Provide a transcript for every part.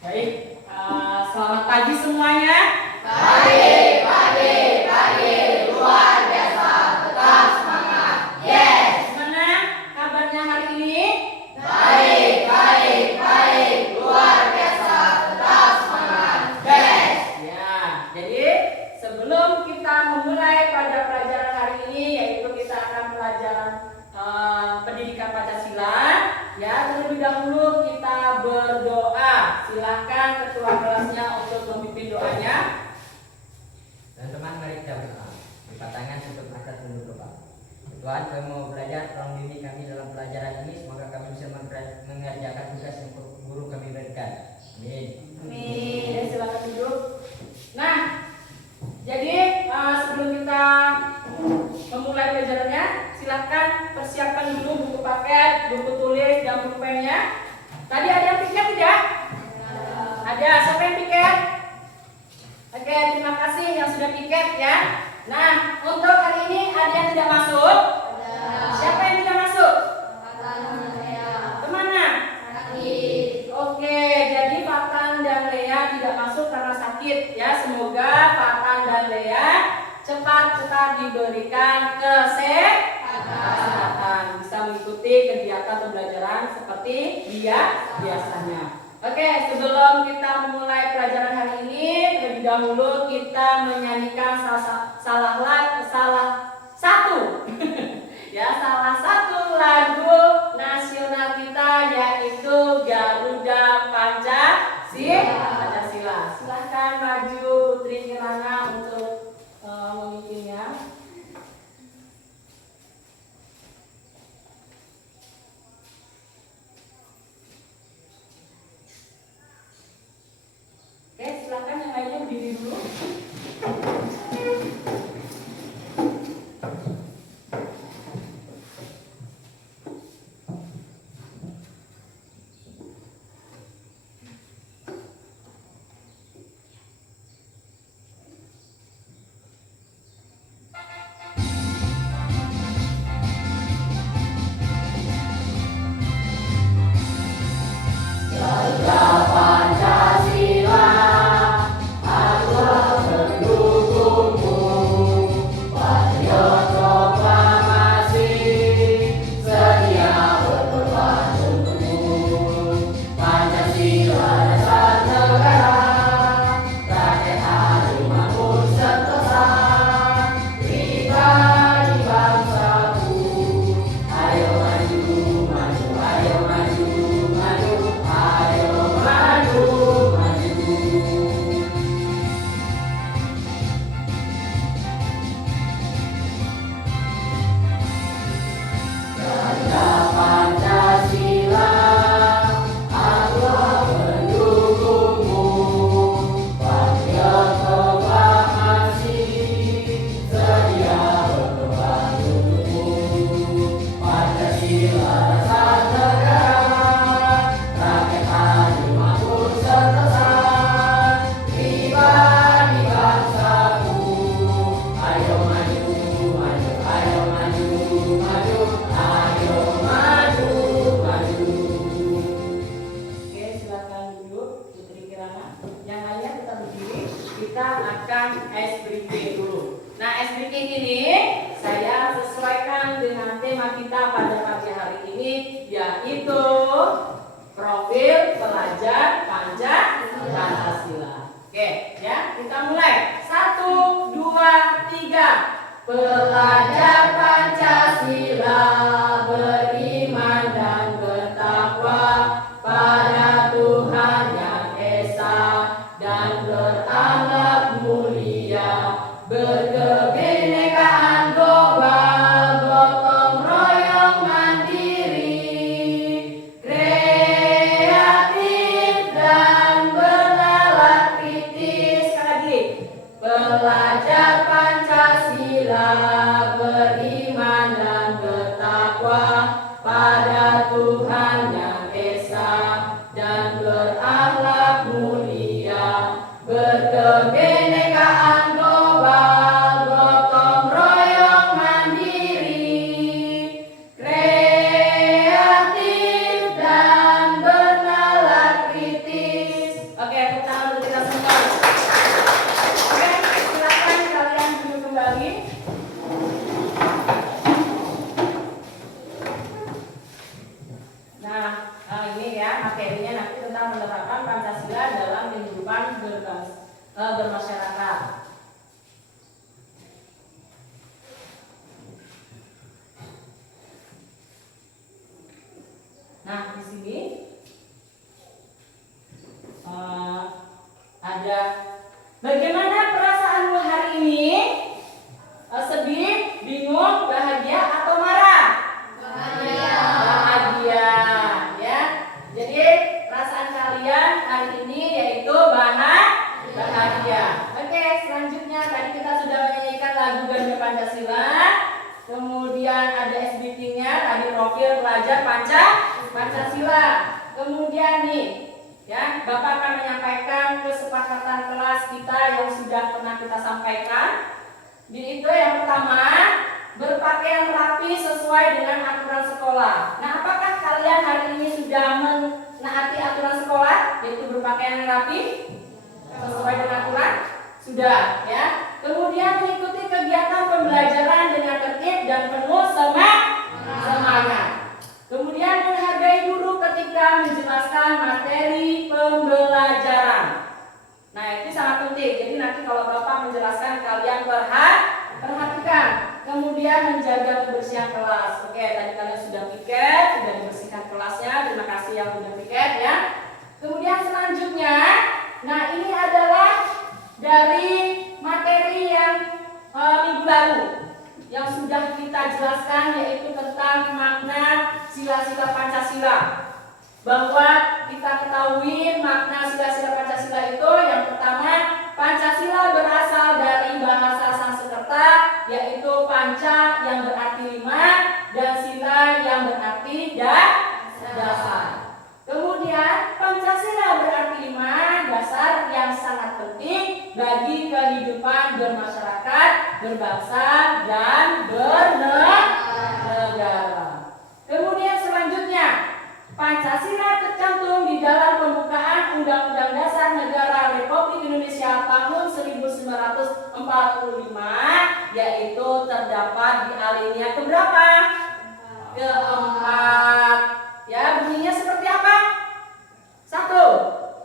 Baik, selamat pagi semuanya. Pagi, luar biasa, tetap semangat. Yes. Gimana kabarnya hari ini? Baik, luar biasa, tetap semangat. Yes. Ya, jadi sebelum kita memulai pada pelajaran hari ini, yaitu kita akan pelajaran pendidikan Pancasila. Ya, terlebih dahulu kita berdoa. Silahkan ketua kelasnya untuk memimpin doanya. Teman-teman, mari kita berdoa. Lipat tangan untuk angkat tunduk kepala. Tuhan, kami mau belajar, tolong bimbing kami dalam pelajaran ini. Semoga kami bisa mengerjakan tugas yang guru kami berikan. Amin. Amin. Dan silakan duduk. Nah, jadi sebelum kita memulai pelajarannya, silakan persiapkan dulu buku paket, buku tulis, dan buku pennya. Tadi ada yang piket tidak? Ada. Siapa yang piket? Oke, terima kasih yang sudah piket ya. Nah, untuk hari ini ada yang tidak masuk? Siapa yang tidak masuk? Kemana? Oke, jadi Fatan dan Lea tidak masuk karena sakit ya. Semoga Fatan dan Lea cepat-cepat diberikan kesehatan, bisa mengikuti kegiatan pembelajaran seperti biasanya. Oke, sebelum kita memulai pelajaran hari ini, terlebih dahulu kita menyanyikan salah satu lagu nasional kita, yaitu Garuda Pancasila. Silahkan maju Putri Kirana untuk memimpinnya. Oke, silakan yang lainnya berdiri dulu. Pelajar Pancasila beriman dan bertakwa pada Tuhan Yang Esa dan berakhlak mulia, berkebinekaan global, gotong royong mandiri, kreatif dan bernalar kritis. Sekali lagi, pelajar Pancasila beriman dan bertakwa Nah, di sini ada bagaimana perasaanmu hari ini? Sedih, bingung, bahagia, atau marah? Bahagia, ya. Jadi perasaan kalian hari ini yaitu bahagia. Oke, selanjutnya tadi kita sudah menyanyikan lagu Garuda Pancasila. Kemudian ada SBT-nya, tadi profil pelajar Pancasila. Kemudian nih, ya, Bapak akan menyampaikan kesepakatan kelas kita yang sudah pernah kita sampaikan. Di itu yang pertama, berpakaian rapi sesuai dengan aturan sekolah. Nah, apakah kalian hari ini sudah menaati aturan sekolah, yaitu berpakaian rapi sesuai dengan aturan? Sudah, ya. Kemudian mengikuti kegiatan pembelajaran dengan tertib dan penuh semangat. Kemudian menghargai guru ketika menjelaskan materi pembelajaran. Nah, itu sangat penting. Jadi nanti kalau Bapak menjelaskan, kalian perhatikan. Kemudian menjaga kebersihan kelas. Oke, tadi kalian sudah piket, sudah dibersihkan kelasnya. Terima kasih yang sudah piket, ya. Kemudian selanjutnya, nah ini adalah dari materi yang minggu lalu yang sudah kita jelaskan, yaitu tentang makna sila-sila Pancasila. Bahwa kita ketahui makna sila-sila Pancasila itu yang pertama, Pancasila berasal dari bahasa Sanskerta, yaitu panca yang berarti 5 dan sila yang berarti dasar. Kemudian Pancasila berarti 5 dasar yang sangat penting bagi kehidupan bermasyarakat, berbangsa, dan bernegara. Kemudian selanjutnya, Pancasila tercantum di dalam pembukaan Undang-Undang Dasar Negara Republik Indonesia tahun 1945, yaitu terdapat di alinea keberapa? Keempat. Ya, bunyinya seperti apa? 1.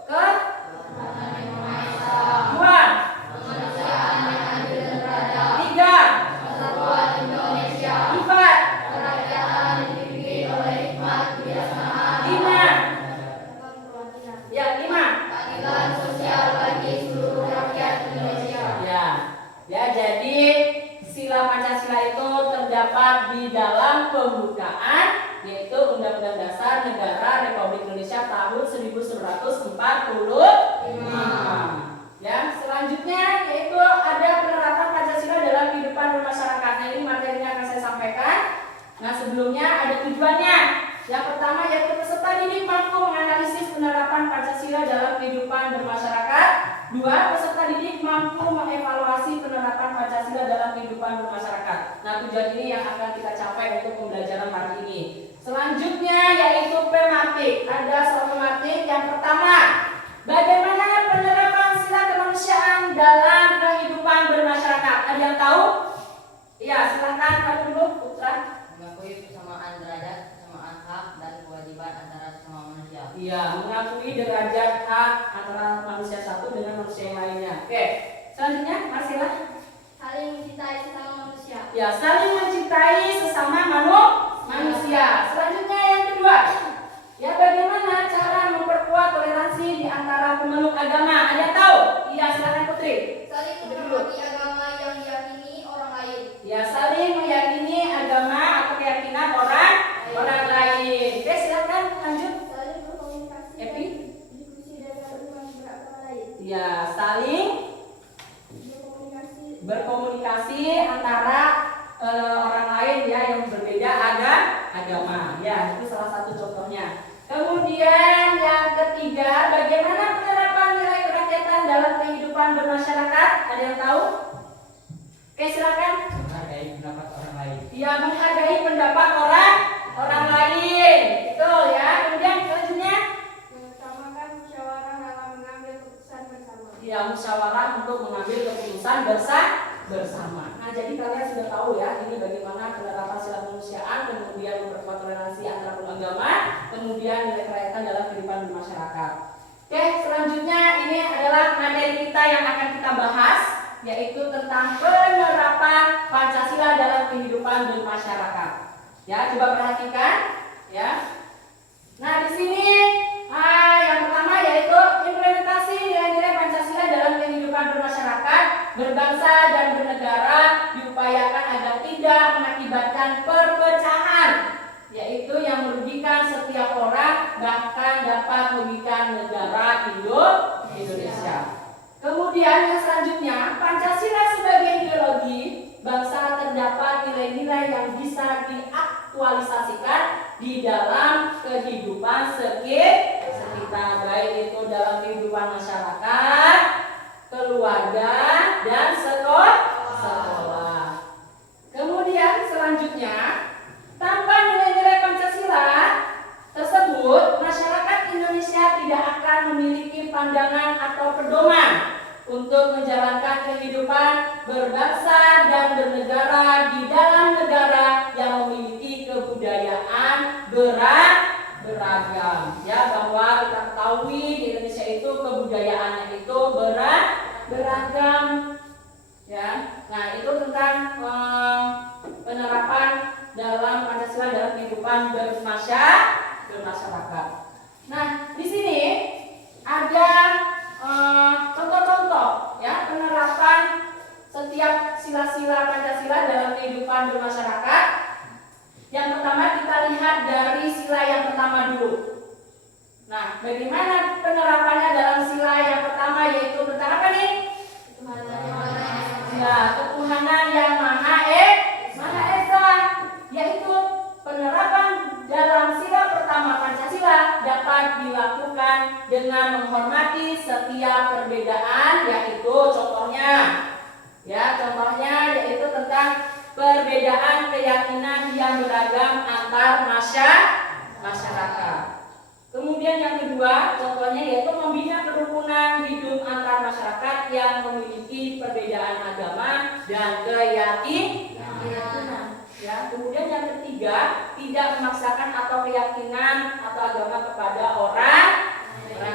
Dua. 3. 4. 5. Ya, 5. Keadilan sosial bagi seluruh rakyat Indonesia. Ya, jadi sila Pancasila itu terdapat di dalam pembukaan, yaitu Undang-Undang Dasar Negara Republik Indonesia tahun 1945. Ya, selanjutnya yaitu ada penerapan Pancasila dalam kehidupan bermasyarakat. Nah, ini materinya akan saya sampaikan. Nah, sebelumnya ada tujuannya. Yang pertama yaitu peserta didik mampu menganalisis penerapan Pancasila dalam kehidupan bermasyarakat. 2. Peserta didik mampu mengevaluasi penerapan Pancasila dalam kehidupan bermasyarakat. Nah, tujuan ini yang akan kita capai untuk pembelajaran hari ini. Selanjutnya yaitu tematik. Ada soal tematik. Yang pertama, bagaimana penerapan sila kemanusiaan dalam kehidupan bermasyarakat? Ada yang tahu? Iya, silakan kamu dulu, Putra. Mengakui kesamaan derajat, kesamaan hak, dan kewajiban antara semua manusia. Iya, mengakui derajat hak antara manusia satu dengan manusia yang lainnya. Oke, selanjutnya Marcella. Saling mencintai sesama manusia. Ya, saling mencintai sesama manusia. Selanjutnya yang kedua, ya bagaimana cara memperkuat toleransi di antara pemeluk agama? Ada yang tahu? Iya, silakan Putri. Saling menghormati agama yang diyakini orang lain. Ya, saling meyakini agama atau keyakinan orang lain. Oke, silakan lanjut. Saling berkomunikasi. Epi? Diskusi dengan umat beragama lain. Ya, saling berkomunikasi antara orang lain ya yang berbeda agama. Ya, itu salah satu contohnya. Kemudian yang ketiga, bagaimana penerapan nilai kerakyatan dalam kehidupan bermasyarakat? Ada yang tahu? Oke, silakan. Menghargai pendapat orang lain. Ya, menghargai pendapat orang lain. Betul ya. Kemudian selanjutnya, Mengutamakan musyawarah dalam mengambil keputusan bersama. ya musyawarah untuk mengambil keputusan bersama. Nah, jadi kalian sudah tahu ya ini bagaimana penerapan sila kemanusiaan, kemudian memperkuat toleransi antar agama, kemudian nilai kerakyatan dalam kehidupan bermasyarakat. Oke, selanjutnya ini adalah materi kita yang akan kita bahas, yaitu tentang penerapan Pancasila dalam kehidupan bermasyarakat. Ya, coba perhatikan ya. sini yang pertama yaitu implementasi nilai-nilai Pancasila dalam kehidupan bermasyarakat, berbangsa dan bernegara diupayakan agar tidak mengakibatkan perpecahan, yaitu yang merugikan setiap orang bahkan dapat merugikan negara Indonesia. Kemudian yang selanjutnya, Pancasila sebagai ideologi bangsa terdapat nilai-nilai yang bisa diaktualisasikan di dalam kehidupan sekitar, baik itu dalam kehidupan masyarakat, keluarga, dan sekolah. Kemudian selanjutnya, tanpa nilai-nilai Pancasila tersebut, masyarakat Indonesia tidak akan memiliki pandangan atau pedoman untuk menjalankan kehidupan berbangsa dan bernegara di dalam negara yang memiliki kebudayaan beragam. Ya, bahwa kita ketahui di Indonesia itu kebudayaannya itu beragam. Ya, nah itu tentang penerapan dalam Pancasila dalam kehidupan bermasyarakat. Nah, di sini ada contoh-contoh ya penerapan setiap sila-sila Pancasila dalam kehidupan bermasyarakat. Yang pertama kita lihat dari sila yang pertama dulu. Nah, bagaimana penerapannya dalam sila yang pertama, yaitu tentang apa nih? Ya, ketuhanan yang Maha Esa, yaitu penerapan dalam sila pertama Pancasila dapat dilakukan dengan menghormati setiap perbedaan, yaitu contohnya yaitu tentang perbedaan keyakinan yang beragam antar masyarakat. Kemudian yang kedua, contohnya yaitu membina kerukunan hidup antar masyarakat yang memiliki perbedaan agama dan keyakinan. Ya, kemudian yang ketiga, tidak memaksakan atau keyakinan atau agama kepada orang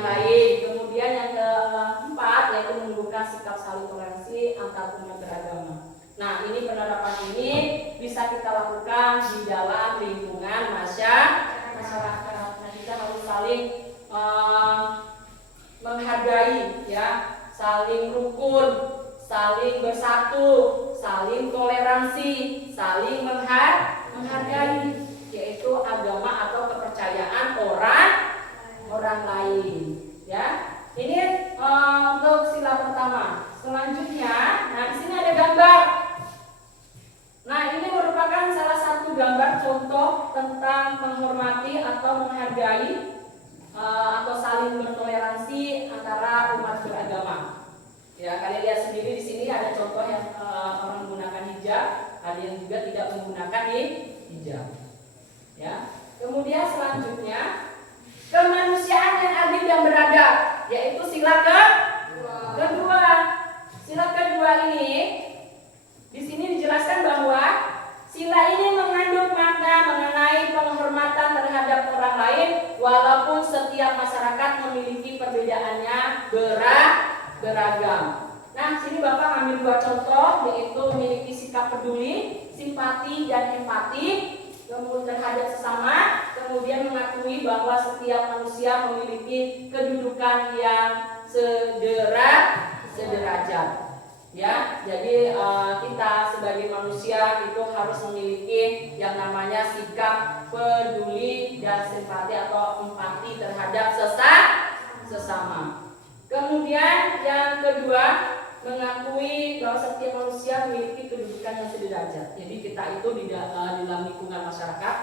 lain. Kemudian yang keempat, yaitu menunjukkan sikap saling toleransi antar umat beragama. Nah, ini penerapan ini bisa kita lakukan di dalam lingkungan masyarakat. Nah, kita harus saling menghargai, ya, saling rukun, saling bersatu, saling toleransi, saling menghargai, yaitu agama atau kepercayaan orang lain. Ya, ini untuk sila pertama. Selanjutnya, nah di sini ada gambar. Nah, ini merupakan salah satu gambar contoh tentang menghormati atau menghargai atau saling bertoleransi antara umat beragama. Ya, kalian lihat sendiri di sini ada contoh yang orang menggunakan hijab, ada yang juga tidak menggunakan hijab. Ya. Kemudian selanjutnya, kemanusiaan yang adil dan beradab, yaitu sila kedua. Sila kedua ini di sini dijelaskan bahwa sila ini mengandung makna mengenai penghormatan terhadap orang lain, walaupun setiap masyarakat memiliki perbedaannya beragam. Nah, sini Bapak ambil dua contoh, yaitu memiliki sikap peduli, simpati, dan empati kemudian terhadap sesama, kemudian mengakui bahwa setiap manusia memiliki kedudukan yang sederajat. Ya, jadi kita sebagai manusia itu harus memiliki yang namanya sikap peduli dan simpati atau empati terhadap sesama. Kemudian yang kedua, mengakui bahwa setiap manusia memiliki kedudukan yang sederajat. Jadi kita itu di dalam lingkungan masyarakat,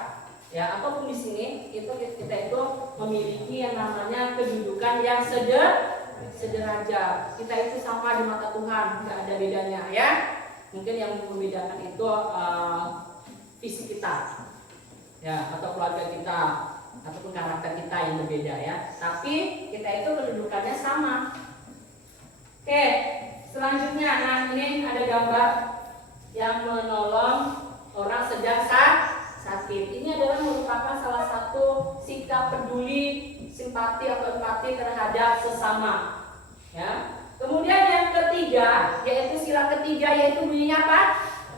ya, ataupun di sini itu kita itu memiliki yang namanya kedudukan yang sederajat. Kita itu sama di mata Tuhan, nggak ada bedanya, ya. Mungkin yang membedakan itu fisik kita, ya, atau keluarga kita, ataupun karakter kita yang berbeda, ya. Tapi kita itu kedudukannya sama. Oke, selanjutnya, nah ini ada gambar yang menolong orang sedang sakit. Ini adalah merupakan salah satu sikap peduli, simpati atau empati terhadap sesama. Ya. Kemudian yang ketiga, yaitu sila ketiga, yaitu bunyinya apa?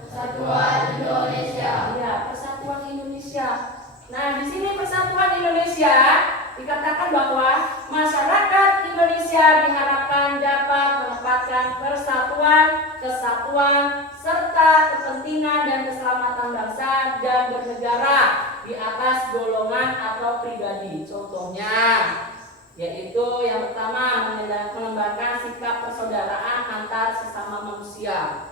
Persatuan Indonesia. Ya, Persatuan Indonesia. Nah, di sini Persatuan Indonesia Indonesia diharapkan dapat menempatkan persatuan, kesatuan, serta kepentingan dan keselamatan bangsa dan bernegara di atas golongan atau pribadi. Contohnya, yaitu yang pertama mengembangkan sikap persaudaraan antar sesama manusia.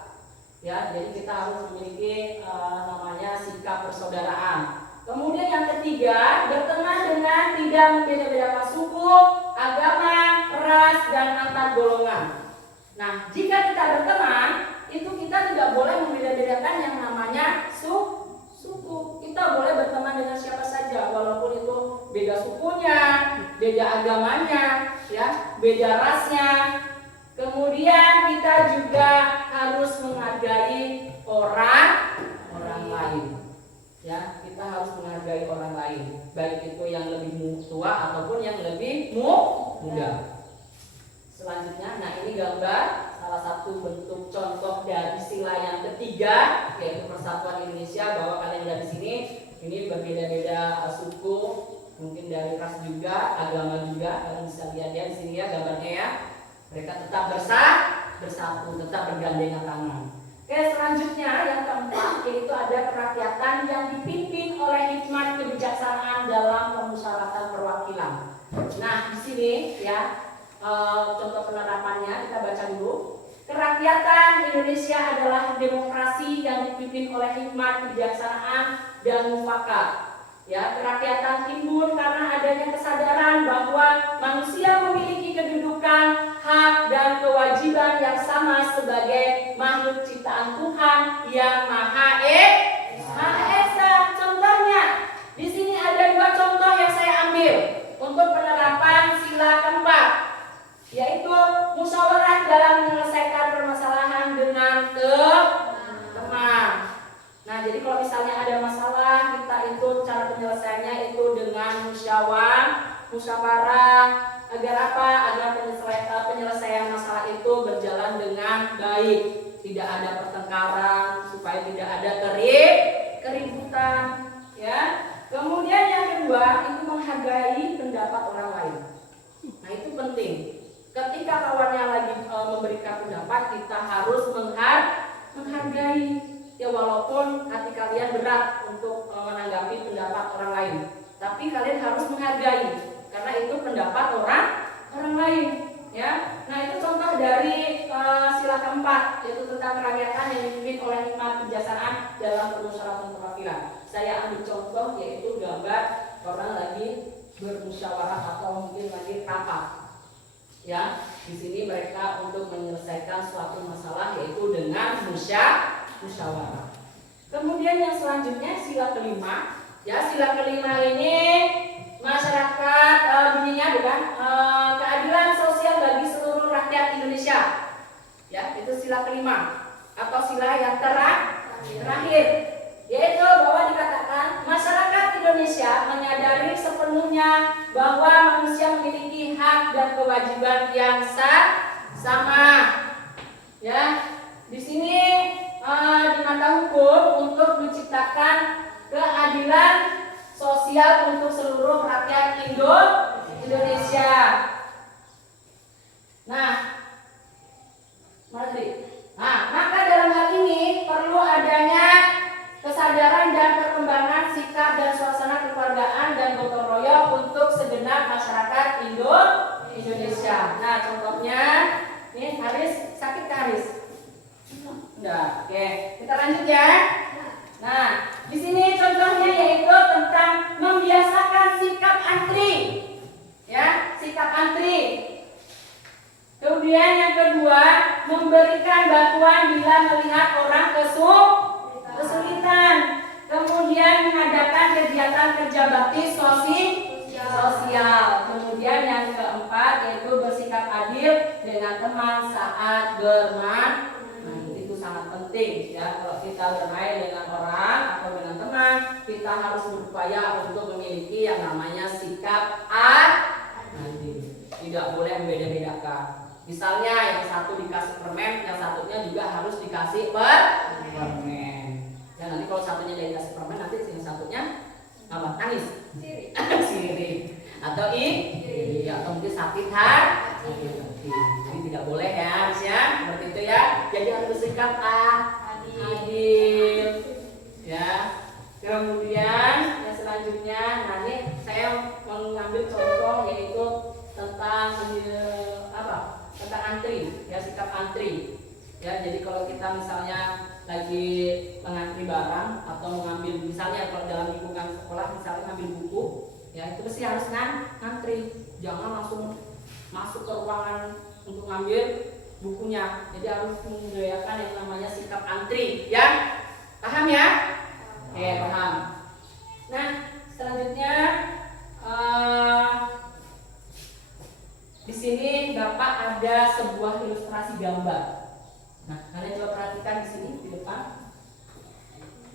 Ya, jadi kita harus memiliki namanya sikap persaudaraan. Kemudian yang ketiga, berteman dengan tidak membeda-bedakan suku, agama, ras, dan antar golongan. Nah, jika kita berteman, itu kita tidak boleh membeda-bedakan yang namanya suku. Kita boleh berteman dengan siapa saja, walaupun itu beda sukunya, beda agamanya, ya, beda rasnya. Kemudian kita juga harus menghargai orang lain. Ya, kita harus menghargai orang lain, baik itu yang lebih tua ataupun yang lebih muda. Selanjutnya, nah ini gambar salah satu bentuk contoh dari sila yang ketiga, yaitu Persatuan Indonesia. Bahwa kalian lihat di sini, ini berbeda-beda suku, mungkin dari ras juga, agama juga. Kalian bisa lihat ya di sini ya gambarnya ya. Mereka tetap bersatu, tetap bergandengan tangan. Oke, selanjutnya yang keempat, yaitu ada kerakyatan yang dipimpin oleh hikmat kebijaksanaan dalam permusyawaratan perwakilan. Nah, di sini ya contoh penerapannya kita baca dulu. Kerakyatan Indonesia adalah demokrasi yang dipimpin oleh hikmat kebijaksanaan dan mufakat. Ya, kerakyatan timbul karena adanya kesadaran bahwa manusia memiliki kedudukan, hak, dan kewajiban yang sama sebagai makhluk ciptaan Tuhan yang Maha Esa. Contohnya, di sini ada dua contoh yang saya ambil untuk penerapan sila keempat, yaitu musyawarah dalam menyelesaikan permasalahan dengan teman. Nah, jadi kalau misalnya ada masalah, kita itu cara penyelesaiannya itu dengan musyawarah agar apa? Agar penyelesaian masalah itu berjalan dengan baik, tidak ada pertengkaran, supaya tidak ada keributan, ya. Kemudian yang kedua itu menghargai pendapat orang lain. Nah, itu penting. Ketika kawannya lagi memberikan pendapat, kita harus menghargai. Ya, walaupun hati kalian berat untuk menanggapi pendapat orang lain, tapi kalian harus menghargai karena itu pendapat orang lain, ya. Nah, itu contoh dari sila keempat, yaitu tentang kerakyatan yang dipimpin oleh hikmat kebijaksanaan dalam permusyawaratan perwakilan. Saya ambil contoh yaitu gambar orang lagi bermusyawarah atau mungkin lagi rapat. Ya, di sini mereka untuk menyelesaikan suatu masalah yaitu dengan musyawarah. Kemudian yang selanjutnya sila kelima. Ya, sila kelima ini masyarakat bunyinya bukan keadilan sosial bagi seluruh rakyat Indonesia. Ya, itu sila kelima atau sila yang terakhir, yaitu bahwa dikatakan masyarakat Indonesia menyadari sepenuhnya bahwa manusia memiliki hak dan kewajiban yang sama. Ya, di sini di mata hukum untuk menciptakan keadilan sosial untuk seluruh rakyat Indonesia. Nah, maka dalam hal ini perlu adanya kesadaran dan perkembangan sikap dan suasana kekeluargaan dan gotong royong untuk segenap masyarakat Indonesia. Nah, contohnya ini Haris, sakit Haris? Enggak. Oke, kita lanjut ya. Nah, di sini contohnya yaitu tentang membiasakan sikap antri. Ya, sikap antri. Kemudian yang kedua, memberikan bantuan bila melihat orang kesulitan. Kemudian mengadakan kegiatan kerja bakti sosial. Kemudian yang keempat yaitu bersikap adil dengan teman saat bermain. Itu sangat penting ya, kalau kita bermain dengan orang atau dengan teman, kita harus berupaya untuk memiliki yang namanya sikap adil. Tidak boleh membeda-bedakan. Misalnya yang satu dikasih permen, yang satunya juga harus dikasih permen. Ya, nanti kalau satunya dikasih permen, nanti yang satunya apa? Nangis, siri, atau iri, atau mungkin sakit hati. ngantri barang atau mengambil, misalnya kalau dalam lingkungan sekolah misalnya ngambil buku, ya itu pasti harus ngantri, jangan langsung masuk ke ruangan untuk ngambil bukunya. Jadi harus membudayakan yang namanya sikap antri, ya. Paham ya? Oke, paham. Nah, selanjutnya di sini Bapak ada sebuah ilustrasi gambar. Nah, kalian coba perhatikan di sini di depan.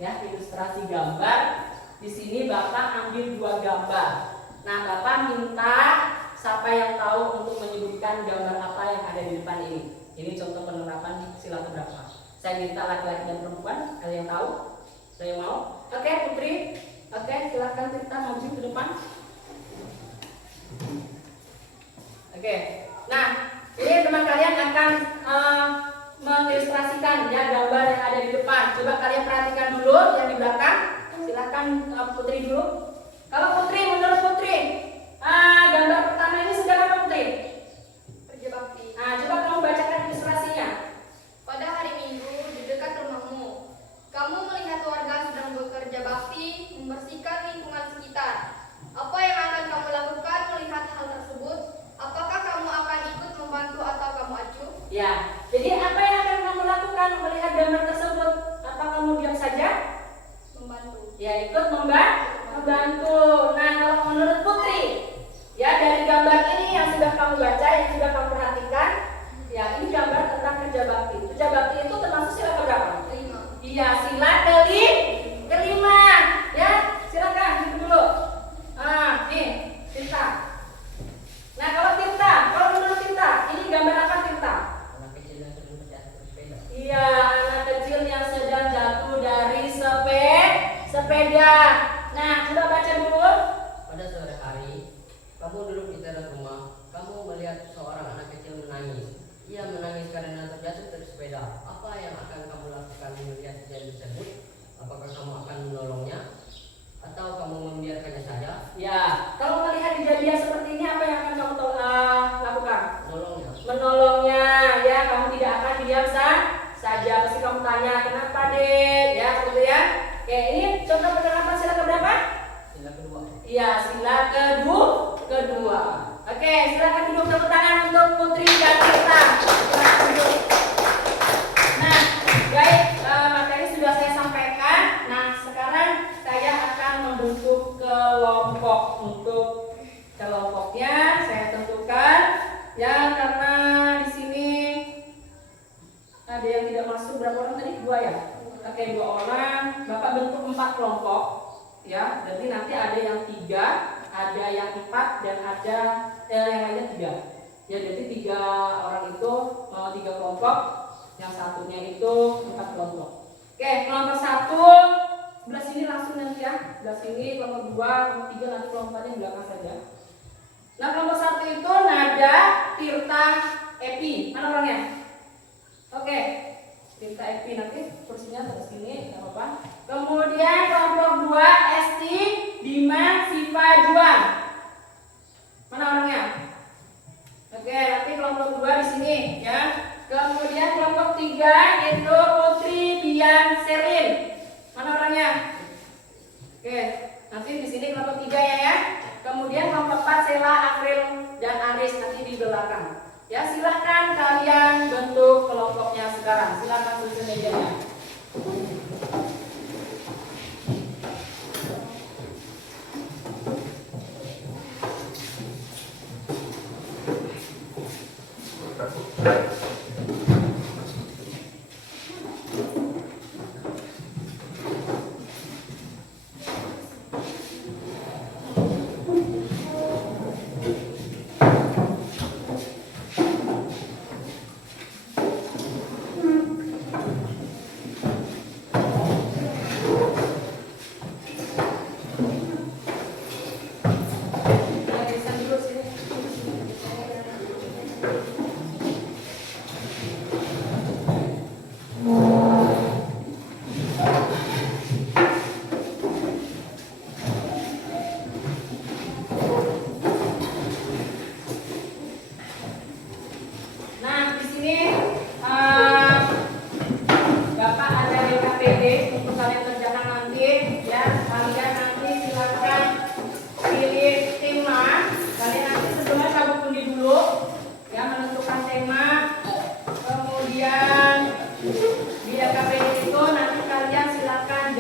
Ya, ilustrasi gambar. Di sini Bapak ambil 2 gambar. Nah, Bapak minta siapa yang tahu untuk menyebutkan gambar apa yang ada di depan ini. Ini contoh penerapan sila keberapa. Saya minta laki-laki dan perempuan. Kalian tahu? Saya mau. Oke, Putri. Oke, silakan Tirta maju ke depan. Oke. Nah, ini teman kalian akan mengilustrasikan ya gambar yang ada di depan. Coba kalian perhatikan dulu yang di belakang. Silakan Putri dulu. Kalau Putri, menurut Putri, gambar pertama ini sedang apa, Putri? Kerja bakti. Coba kamu bacakan ilustrasinya. Pada hari Minggu di dekat rumahmu, kamu melihat warga sedang bekerja bakti membersihkan lingkungan sekitar. Apa yang akan kamu lakukan melihat hal tersebut? Apakah kamu akan ikut membantu atau kamu acuh? Ya, jadi apa yang akan kamu lakukan melihat gambar tersebut? Apa kamu diam saja? Membantu. Ya, ikut membantu. Nah, kalau menurut Putri, ya dari gambar ini yang sudah kamu baca, yang sudah kamu perhatikan, ya ini gambar tentang kerja bakti. Kerja bakti itu termasuk sila keberapa? 5. Iya, sila kelima. Ya, silakan gitu dulu. Nih, Tirta. Nah, kalau Tirta, kalau menurut Tirta, ini gambar apa Tirta? Anak kecil yang sedang berjatuh sepeda. Iya, anak kecil yang sedang jatuh dari sepeda. Nah, coba baca dulu. Pada sore hari, kamu duduk di teras rumah. Kamu melihat seorang anak kecil menangis. Ia menangis karena terjatuh dari sepeda. Apa yang akan kamu lakukan melihat kejadian tersebut? Apakah kamu akan menolongnya atau kamu membiarkannya saja? Ya, kalau melihat kejadian seperti ini, apa yang akan kamu lakukan? Menolongnya. Ya, kamu tidak akan diam saja. Pasti kamu tanya, kenapa Dek? Ya, seperti ya. Oke, ini contoh penerapan sila keberapa? Sila kedua. Iya, sila kedua. Oke, silakan duduk, tepuk tangan untuk Putri dan Tirta. Silakan duduk. Nah, baik, materi sudah saya sampaikan. Nah, sekarang saya akan membentuk kelompok. Untuk kelompoknya saya tentukan ya, karena di sini ada yang tidak masuk. Berapa orang tadi? 2 ya? Oke, 2 orang. Bapak bentuk 4 kelompok. Ya, jadi nanti ada yang 3, ada yang 4, dan ada yang lainnya 3. Ya, jadi 3 orang itu 3 kelompok, yang satunya itu 4 kelompok. Oke, kelompok 1 sebelah sini langsung nanti ya, sebelah sini. Kelompok 2, kelompok 3 nanti kelompoknya belakang saja. Nah, kelompok 1 itu Nada, Tirta, Epi. Mana orangnya? Oke, Tirta, Epi nanti kursinya terus sini, nggak apa-apa. Kemudian kelompok 2 Esti, Dima, Siva, Juan. Mana orangnya? Oke, nanti kelompok 2 di sini ya. Kemudian kelompok 3 itu Putri, Bian, Selin. Mana orangnya? Oke, nanti di sini kelompok 3 ya. Kemudian kelompok 4 Sela, April, dan Aris nanti di belakang. Ya, silahkan kalian bentuk kelompoknya sekarang. Silahkan susun mejanya.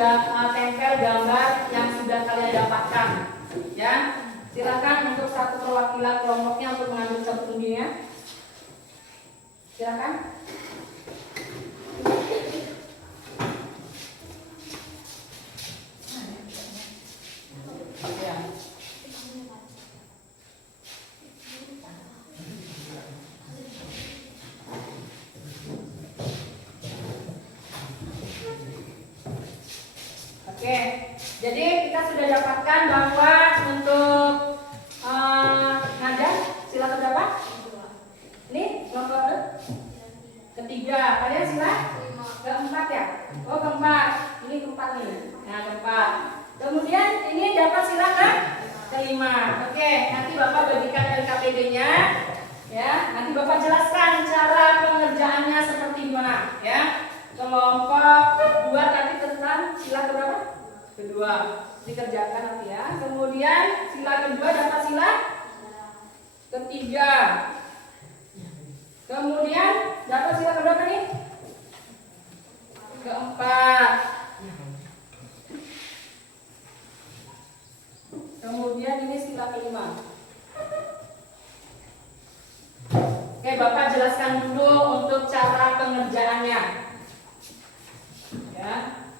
tempel gambar yang sudah kalian dapatkan. Ya, silakan untuk satu perwakilan kelompoknya untuk mengambil sabuk undinya. Silakan. Ya. Oke, jadi kita sudah dapatkan bahwa untuk nada sila keberapa? Ini kelompok ketiga. Kalian sila keempat ya? Oh keempat. Ini keempat nih. Nah keempat. Kemudian ini dapat sila kelima. Oke, nanti Bapak bagikan LKPD-nya. Ya, nanti Bapak jelaskan cara pengerjaannya seperti gimana. Ya, kelompok 2 tadi tentang sila keberapa? Kedua. Dikerjakan nanti ya. Kemudian sila kedua dapat sila ketiga. Kemudian dapat sila keberapa nih? Keempat. Kemudian ini sila kelima. Oke, Bapak jelaskan dulu untuk cara pengerjaannya. Ya,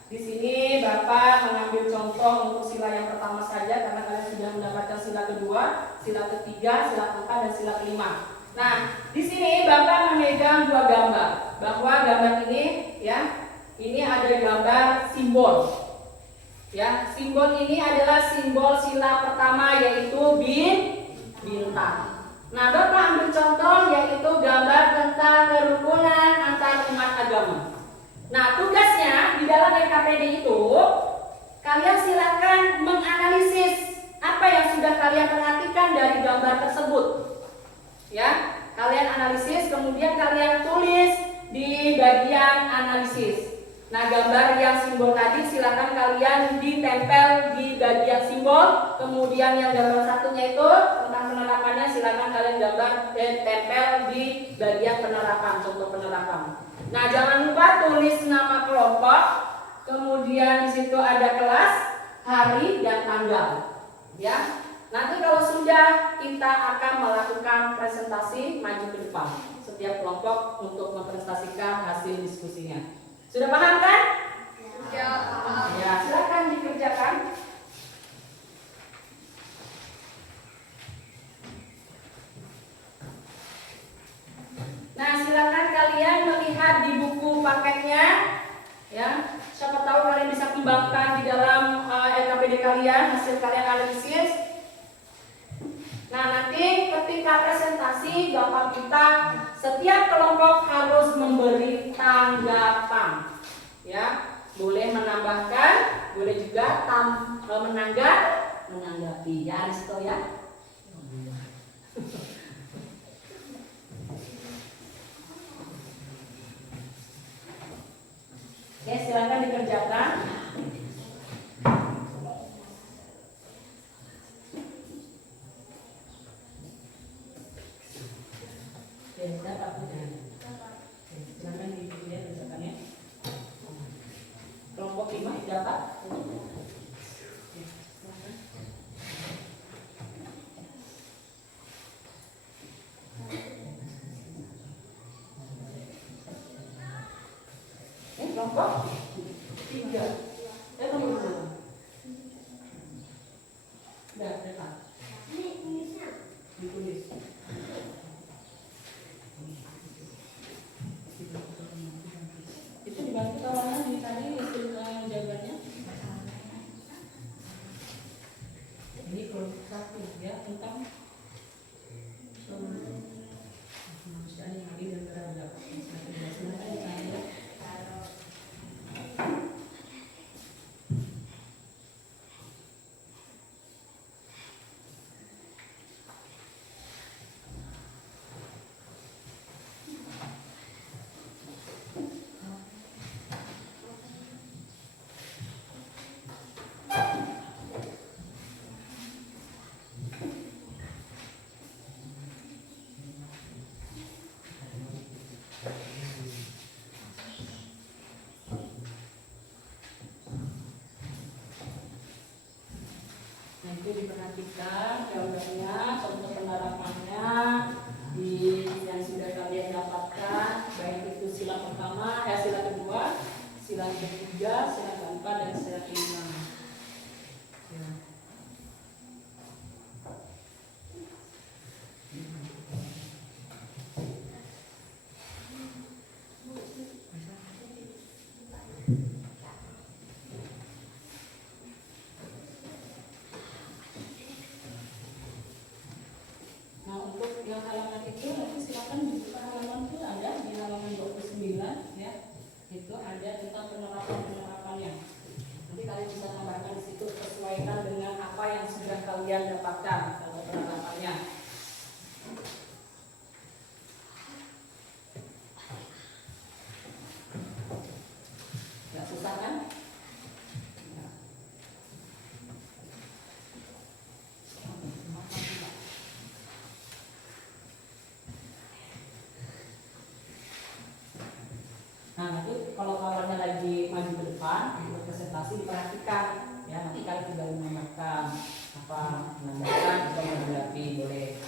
di sini Bapak mengambil contoh untuk sila yang pertama saja karena kalian sudah mendapatkan sila kedua, sila ketiga, sila keempat dan sila kelima. Nah, di sini Bapak memegang 2 gambar. Bahwa gambar ini, ya, ini ada gambar simbol. Ya, simbol ini adalah simbol sila pertama yaitu bintang. Nah, Bapak ambil contoh yaitu gambar tentang kerukunan antar umat agama. Nah, tugasnya di dalam LKPD itu kalian silakan menganalisis apa yang sudah kalian perhatikan dari gambar tersebut. Ya, kalian analisis kemudian kalian tulis di bagian analisis. Nah, gambar yang simbol tadi silakan kalian ditempel di bagian simbol. Kemudian yang gambar satunya itu tentang penerapannya silakan kalian tempel di bagian penerapan, contoh penerapan. Nah, jangan lupa tulis nama kelompok. Kemudian di situ ada kelas, hari dan tanggal. Ya. Nanti kalau sudah kita akan melakukan presentasi maju ke depan. Setiap kelompok untuk mempresentasikan hasil diskusinya. Sudah paham kan? Ya. Ya, silakan dikerjakan. Nah, silakan kalian melihat di buku paketnya. Ya, siapa tahu kalian bisa kembangkan di dalam LKPD kalian hasil kalian analisis. Nah, nanti ketika presentasi Bapak kita setiap kelompok harus memberi tanggapan. Ya, boleh menambahkan, boleh juga menanggapi. Ya, Aristo ya. Oke, silakan dikerjakan. Silakan dilihat misalkannya. Kelompok 5 dapat. Kelompok 3. Kelompok berapa? Udah, dekat. Ini tulisnya. Ditulis. Itu dibantu kawannya dicari hasil jawabannya. Itu diperhatikan gambarnya, contoh penerapannya di yang sudah kalian dapatkan, baik itu sila pertama, sila kedua, sila ketiga, sila keempat, dan sila kelima. Ya. Nah, untuk yang halaman itu nanti silakan dibuka halaman itu ada di halaman 29 ya. Itu ada tentang penerapannya. Nanti kalian bisa tambahkan di situ sesuaikan dengan apa yang sudah kalian dapatkan kalau penerapannya. Nggak susah kan? Nah, nanti kalau kawannya lagi maju ke depan untuk presentasi diperhatikan ya, nanti kalian juga menambahkan apa, menambahkan atau menanggapi boleh.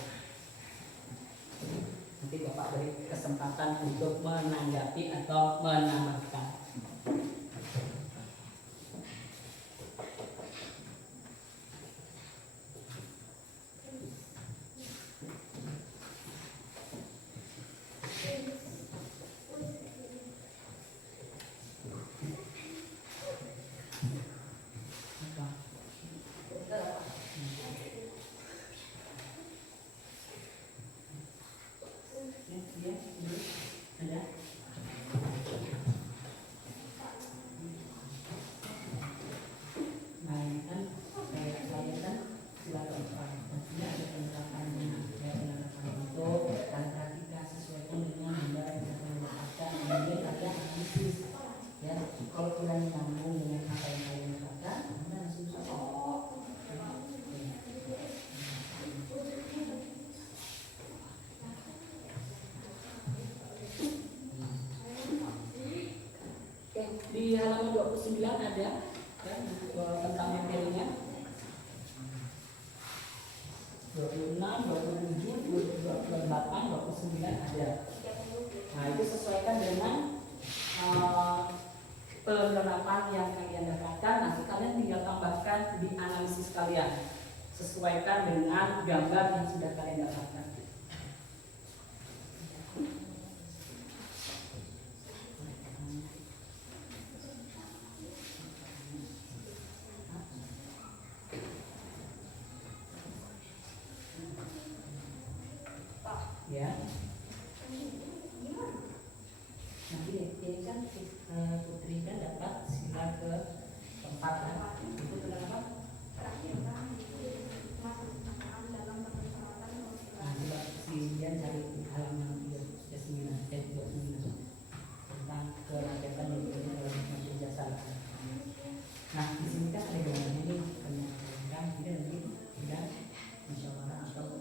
Nanti Bapak beri kesempatan untuk menanggapi atau menambahkan. Di halaman 29 ada ya, tentang materinya. 26, 27, 28, 29 ada. Nah, itu sesuaikan dengan penerapan yang kalian dapatkan. Nanti kalian tinggal tambahkan di analisis kalian, sesuaikan dengan gambar yang sudah kalian dapatkan. Ya. Nanti ini kan Putri kan dapat sila ke 4 kan? Itu kenapa? Nah, coba Dian cari halaman 39 tentang kerakyatan yang dalam jasa. Nah, di sini kan ada gambarnya nih, kan ini nanti tidak musyawarah atau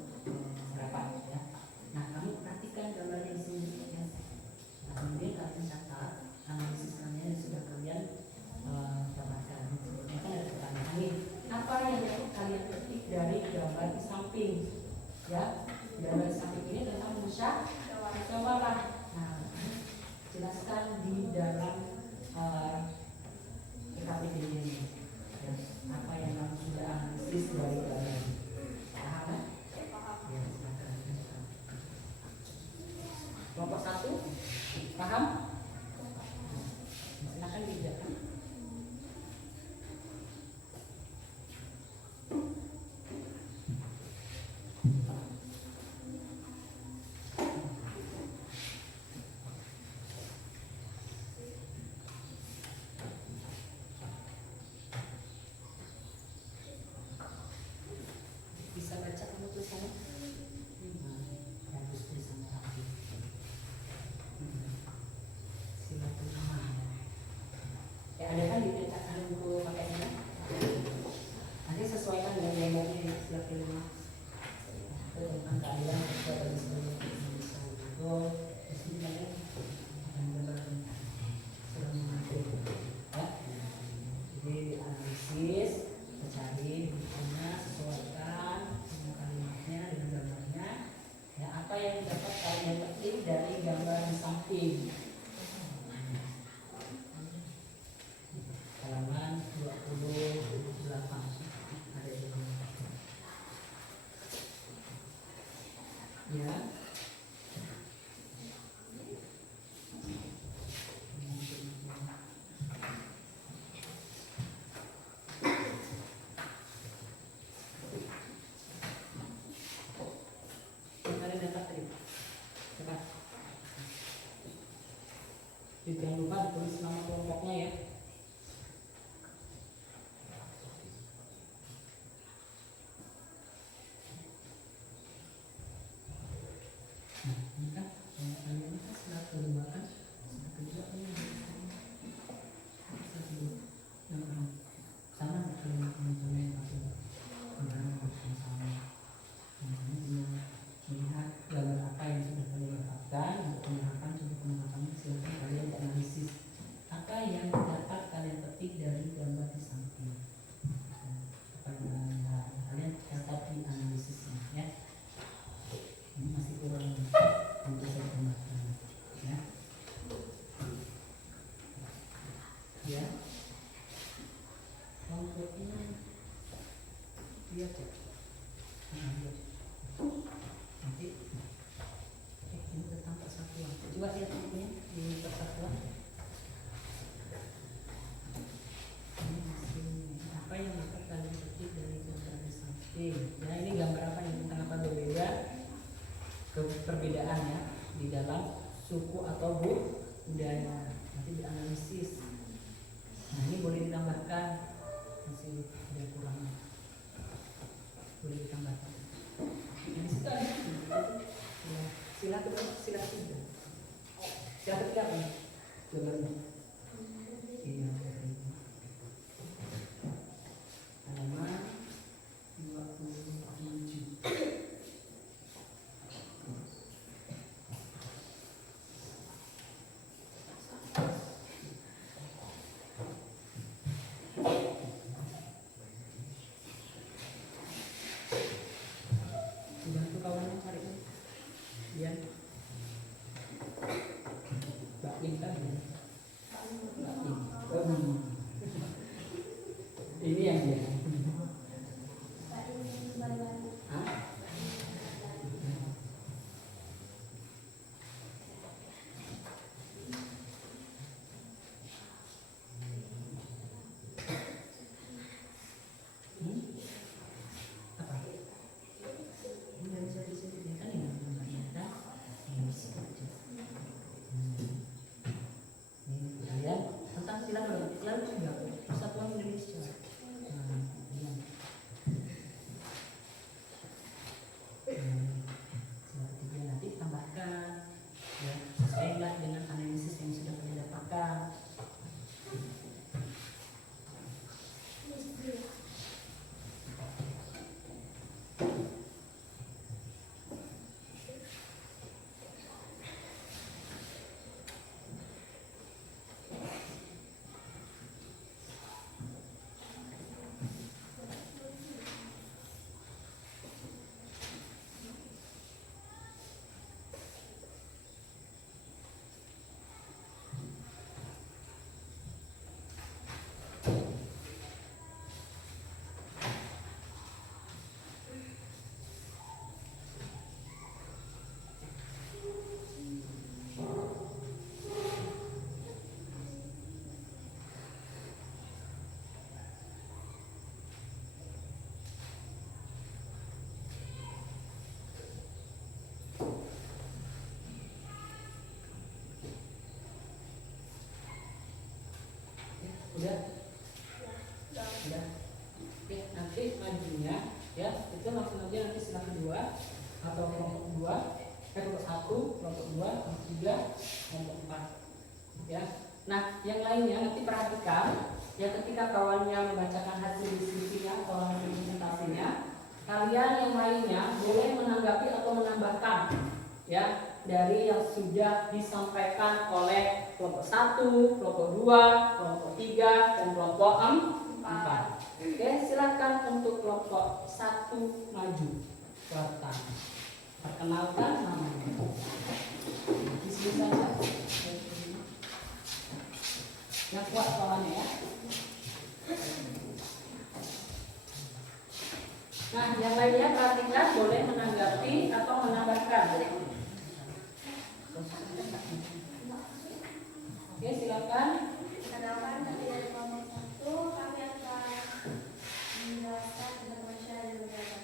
rapat ya. Nah, kamu perhatikan gambarnya di sini ya. Nah, kemudian kalian catat analisis kalian yang sudah kalian dapatkan. Sebelumnya kan ada pertanyaan nih, apa yang dapat kalian ketik dari gambar di samping? Ya, gambar di samping ini tentang musyawarah. Nah, jelaskan di dalam PKPD ini. Ya, apa yang kamu sudah analisis dari gambar? Paham kan? Ya, silakan. Kelompok 1, paham? Silakan dijelaskan. dari gambar di samping. Kalian catat di analisisnya ya. Ini masih kurang untuk saya tambahkan ya. Ya. Kelompok ini dia cek. Nanti ini tentang persatuan. Coba lihat ini di persatuan. Ini masih apa yang dapat kalian petik dari gambar di samping. Ya ini gambar apa yang tentang apa berbeda? Perbedaan ya di dalam suku atau budaya. Nanti dianalisis. Nah ini boleh ditambahkan, masih ada kurangnya, boleh ditambahkan. Ini sekali ya, sila tiga apa? Gambarnya. Iya. Halaman 27. Bantu kawannya cari ya. Mbak Intan ya. Ini yang dia. Hah? Apa? Ini dari sini kan ini namanya kan. Ini seperti. Ini kalian tentang sila juga Persatuan Indonesia. Nah, ini. Sila ketiga nanti tambahkan ya sesuai enggak dengan analisis yang sudah kalian dapatkan. Udah? Udah. Oke, nanti majunya ya, itu langsung aja nanti sila kedua atau kelompok 2, kelompok 1, kelompok 2, kelompok 3, kelompok 4. Ya. Nah, yang lainnya nanti perhatikan ya ketika kawannya membacakan hasil diskusinya atau hasil presentasinya, kalian yang lainnya boleh menanggapi atau menambahkan ya dari yang sudah disampaikan oleh kelompok 1, kelompok 2, kelompok 3, dan kelompok 4. Oke, silakan untuk kelompok 1 maju ke depan. Perkenalkan namanya. Di sini saja. Yang kuat kawannya ya. Nah, yang lainnya perhatikan boleh menanggapi atau menambahkan. Oke, silakan. Perkenalkan, kami dari kelompok 1, kami akan menjelaskan tentang manusia dan budaya.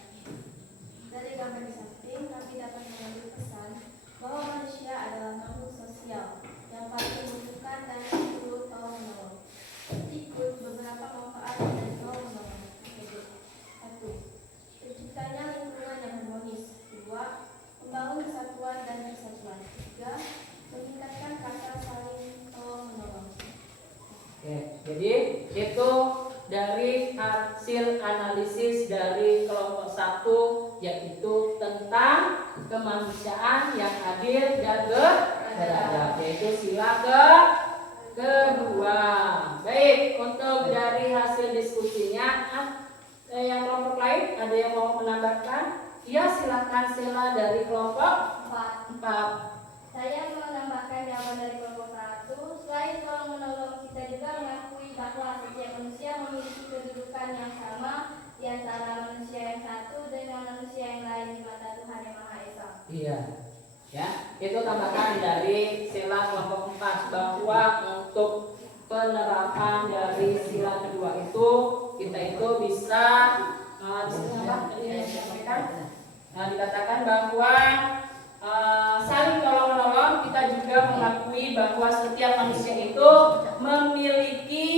Dari gambar di samping, kami dapat mengambil pesan bahwa manusia adalah makhluk sosial yang paling membutuhkan dan perlu tolong menolong. Berikut beberapa manfaat dari tolong menolong. 1. Terciptanya lingkungan yang harmonis. 2. Membangun kesatuan dan persatuan. 3. Meningkatkan rasa saling tolong menolong. Oke, jadi itu dari hasil analisis dari kelompok 1 yaitu tentang kemanusiaan yang adil dan beradab, yaitu sila kedua. Baik, untuk dari hasil diskusinya, yang kelompok lain ada yang mau menambahkan? Ya, silakan Sela dari kelompok 4. Saya menambahkan jawaban dari kelompok 1. Selain tolong menolong, kita juga mengakui bahwa setiap manusia memiliki kedudukan yang sama di antara manusia yang satu dengan manusia yang lain di mata Tuhan Yang Maha Esa. Iya. Ya, itu tambahan dari sila kelompok 4 bahwa untuk penerapan dari sila kedua itu kita itu bisa dikatakan bahwa saling tolong menolong. Kita juga mengakui bahwa setiap manusia itu memiliki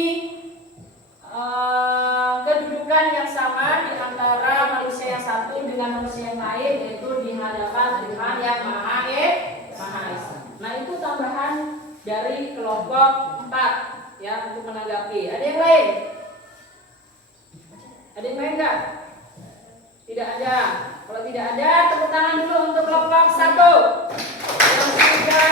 kedudukan yang sama di antara manusia yang satu dengan manusia yang lain, yaitu di hadapan Tuhan Yang Maha Esa. Nah, itu tambahan dari kelompok 4 ya untuk menanggapi. Ada yang lain? Ada yang lain enggak? Tidak ada. Kalau tidak ada, tepuk tangan dulu untuk kelompok 1 yang sudah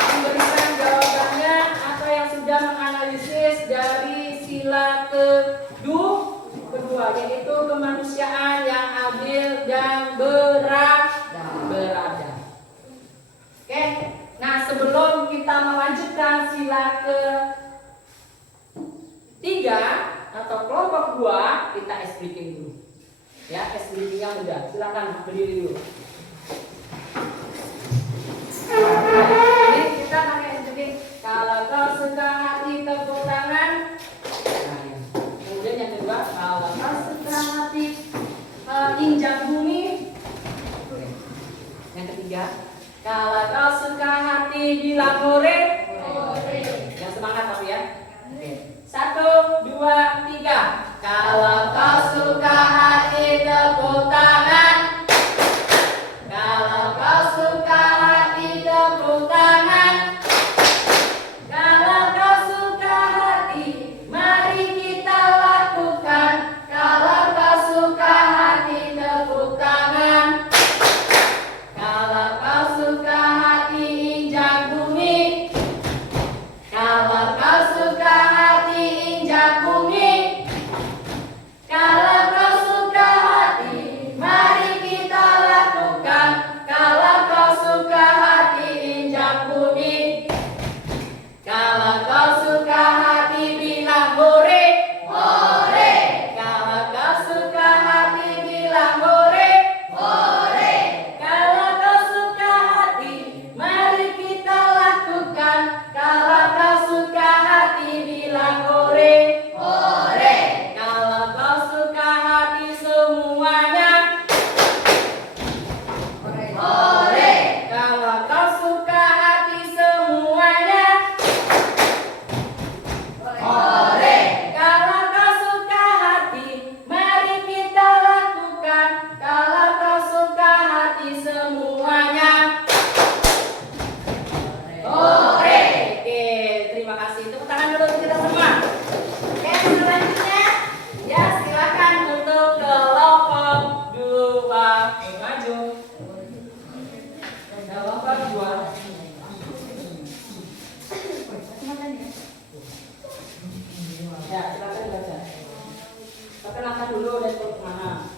memberikan jawabannya atau yang sudah menganalisis dari sila kedua, yaitu kemanusiaan yang adil dan beradab. Oke. Nah, sebelum kita melanjutkan sila ketiga atau kelompok 2, kita SBK dulu. Ya, SBK-nya mudah. Silakan berdiri dulu. Ini kita pakai SBK. Kalau kau suka hati, tepuk tangan. Nah, ya. Kemudian yang kedua, kalau kau suka hati, injak bumi. Yang ketiga, kalau kau suka hati, bilang hore. Yang semangat tapi ya. Oke. 1, 2, 3. Kalau kau suka hati, tepuk tangan. Kalau kau suka hati, tepuk tangan. Kalau kau suka hati, mari kita lakukan. Kalau kau suka hati, tepuk tangan. Kalau kau suka hati, injak bumi. Kalau kau suka hati, injak bumi. Kalau kau suka hati, mari kita lakukan. Kalau kau suka hati, injak bumi. Kalau kau suka hati, bilang hore. Hore. Kalau kau suka hati, bilang hore. Hore. Kalau kau suka hati, mari kita lakukan. Kalau kau suka hati, bilang hore. Hore. Kalau kau suka hati semuanya. Hore. Kalau kau suka hati semuanya. Hore. Kalau kau suka hati, mari kita lakukan. Kalau kau suka hati semuanya. Hore. Oke, terima kasih. Tepuk tangan dulu untuk kita semua. Oke, selanjutnya ya silakan untuk kelompok 2 maju. Kelompok 2. Ya, silakan baca. Perkenalkan dulu dari kelompok mana?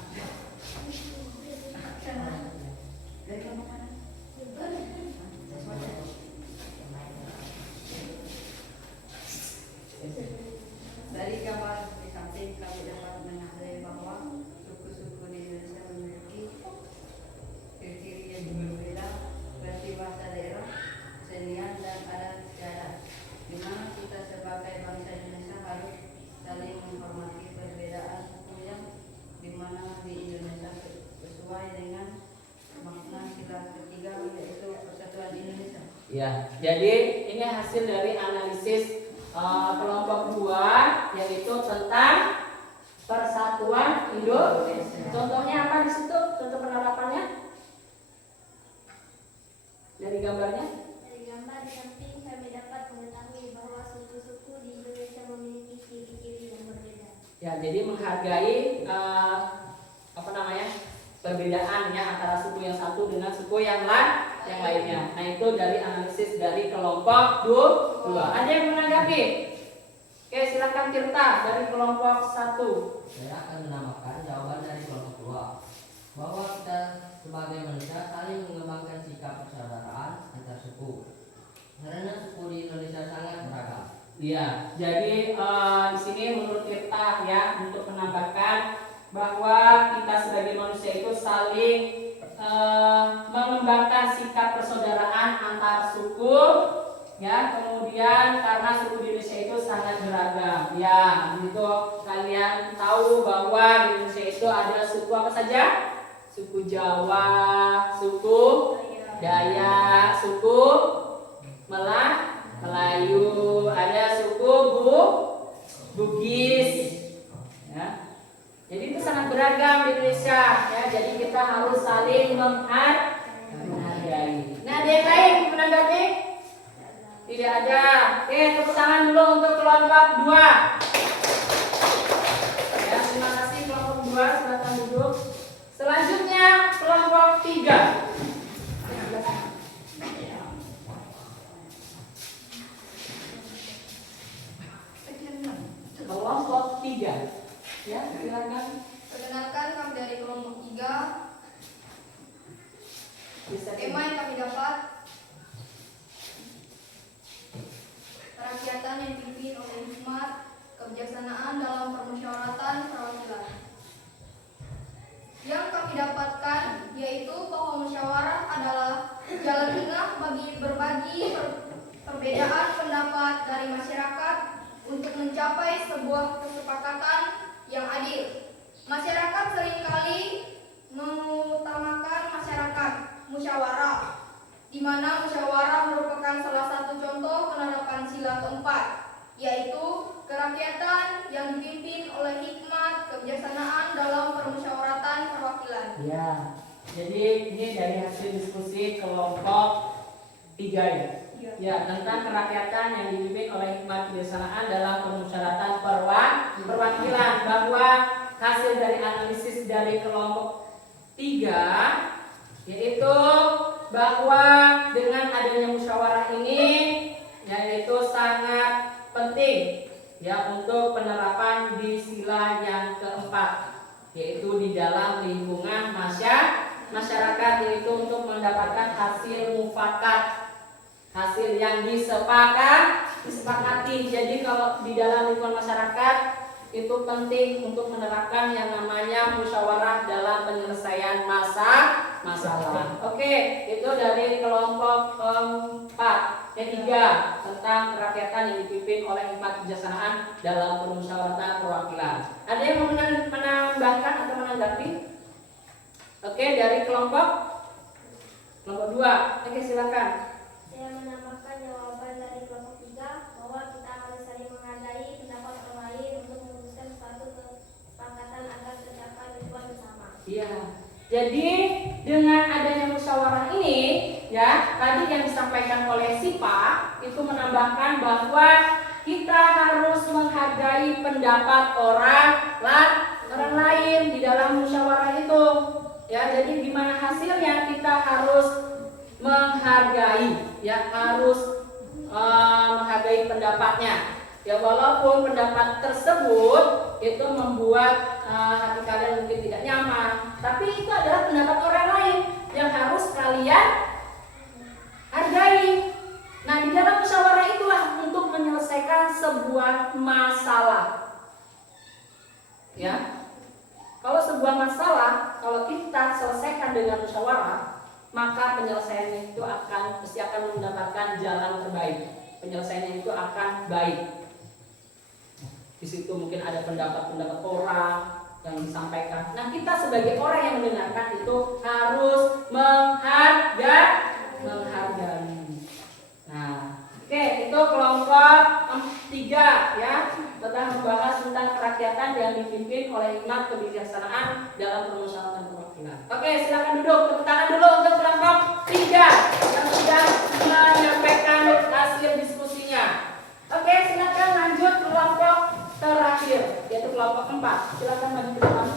Dari gambar di samping kami dapat mengetahui bahwa suku-suku di Indonesia memiliki ciri-ciri yang berbeda, seperti bahasa daerah, kesenian dan adat istiadat. Di mana kita sebagai bangsa Indonesia harus saling menghormati perbedaan suku yang di mana di Indonesia sesuai dengan makna sila ketiga, yaitu persatuan Indonesia. Ya, jadi ini hasil dari analisis kelompok 2, yaitu tentang persatuan Indonesia. Contohnya apa di situ? Contoh penerapannya? Dari gambarnya? Dari gambar di samping kami dapat mengetahui bahwa suku-suku di Indonesia memiliki ciri-ciri yang berbeda. Ya, jadi menghargai perbedaan ya antara suku yang satu dengan suku yang lain. yang lainnya. Nah, itu dari analisis dari kelompok 2. Ada yang menanggapi? Oke, silakan Tirta dari kelompok 1. Saya akan menambahkan jawaban dari kelompok 2 bahwa kita sebagai manusia saling mengembangkan sikap persaudaraan antar suku karena suku di Indonesia sangat beragam. Iya, jadi di sini menurut Tirta ya untuk menambahkan bahwa kita sebagai manusia itu saling mengembangkan sikap persaudaraan antar suku ya, kemudian karena suku di Indonesia itu sangat beragam ya, itu kalian tahu bahwa di Indonesia itu ada suku apa saja? Suku Jawa, suku Dayak, suku Melayu, ada suku Bugis ya. Jadi itu sangat beragam di Indonesia ya, jadi kita harus saling menghargai. Nah, ada yang lain menanggapi? Tidak ada. Oke, tepuk tangan dulu untuk kelompok 2. Ya, terima kasih kelompok 2, silakan duduk. Selanjutnya kelompok 3. Kelompok 3. Ya, silakan. Perkenalkan, kami dari kelompok 3. Bisa Tema yang kami dapat, kerakyatan yang dipimpin oleh hikmat, kebijaksanaan dalam permusyawaratan perwakilan. Yang kami dapatkan yaitu bahwa musyawarah adalah jalan tengah bagi berbagi perbedaan pendapat dari masyarakat untuk mencapai sebuah kesepakatan yang adil. Masyarakat seringkali mengutamakan musyawarah, di mana musyawarah merupakan salah satu contoh penerapan sila keempat, yaitu kerakyatan yang dipimpin oleh hikmat kebijaksanaan dalam permusyawaratan perwakilan. Ya, jadi ini dari hasil diskusi kelompok 3 ya. Ya, tentang kerakyatan yang dipimpin oleh hikmat kebijaksanaan dalam permusyawaratan perwakilan, bahwa hasil dari analisis dari kelompok 3 yaitu bahwa dengan adanya musyawarah ini yaitu sangat penting ya untuk penerapan di sila yang keempat, yaitu di dalam lingkungan masyarakat, yaitu untuk mendapatkan hasil mufakat, hasil yang disepakati. Jadi kalau di dalam lingkungan masyarakat itu penting untuk menerapkan yang namanya musyawarah dalam penyelesaian masalah. Oke, itu dari kelompok 4. Yang 3 tentang kerakyatan yang dipimpin oleh hikmat kebijaksanaan dalam permusyawaratan perwakilan. Ada yang mau menambahkan atau menanggapi? Oke, dari kelompok 2. Oke, silakan. Saya menambahkan jawaban dari kelompok 3 bahwa kita harus saling menghargai pendapat orang lain untuk memutuskan suatu kesepakatan agar tercapai tujuan bersama. Iya. Jadi dengan adanya musyawarah ini ya, tadi yang disampaikan oleh Sipa itu menambahkan bahwa kita harus menghargai pendapat orang lain di dalam musyawarah itu. Ya, jadi gimana hasilnya kita harus menghargai, ya harus menghargai pendapatnya. Ya, walaupun pendapat tersebut itu membuat hati kalian mungkin tidak nyaman, tapi itu adalah pendapat orang lain yang harus kalian hargai. Nah, di dalam musyawarah itulah untuk menyelesaikan sebuah masalah. Ya, kalau sebuah masalah kalau kita selesaikan dengan musyawarah, maka penyelesaiannya itu pasti akan mendapatkan jalan terbaik. Penyelesaiannya itu akan baik. Di situ mungkin ada pendapat-pendapat orang yang disampaikan. Nah, kita sebagai orang yang mendengarkan itu harus menghargai. Nah, oke, itu kelompok 3 ya, tentang membahas tentang kerakyatan yang dipimpin oleh hikmat kebijaksanaan dalam permusyawaratan perwakilan. Oke, silakan duduk. Tepuk tangan dulu untuk kelompok 3 yang sudah menyampaikan hasil diskusinya. Oke, silakan lanjut kelompok terakhir, yaitu kelompok 4. Silakan maju ke depan.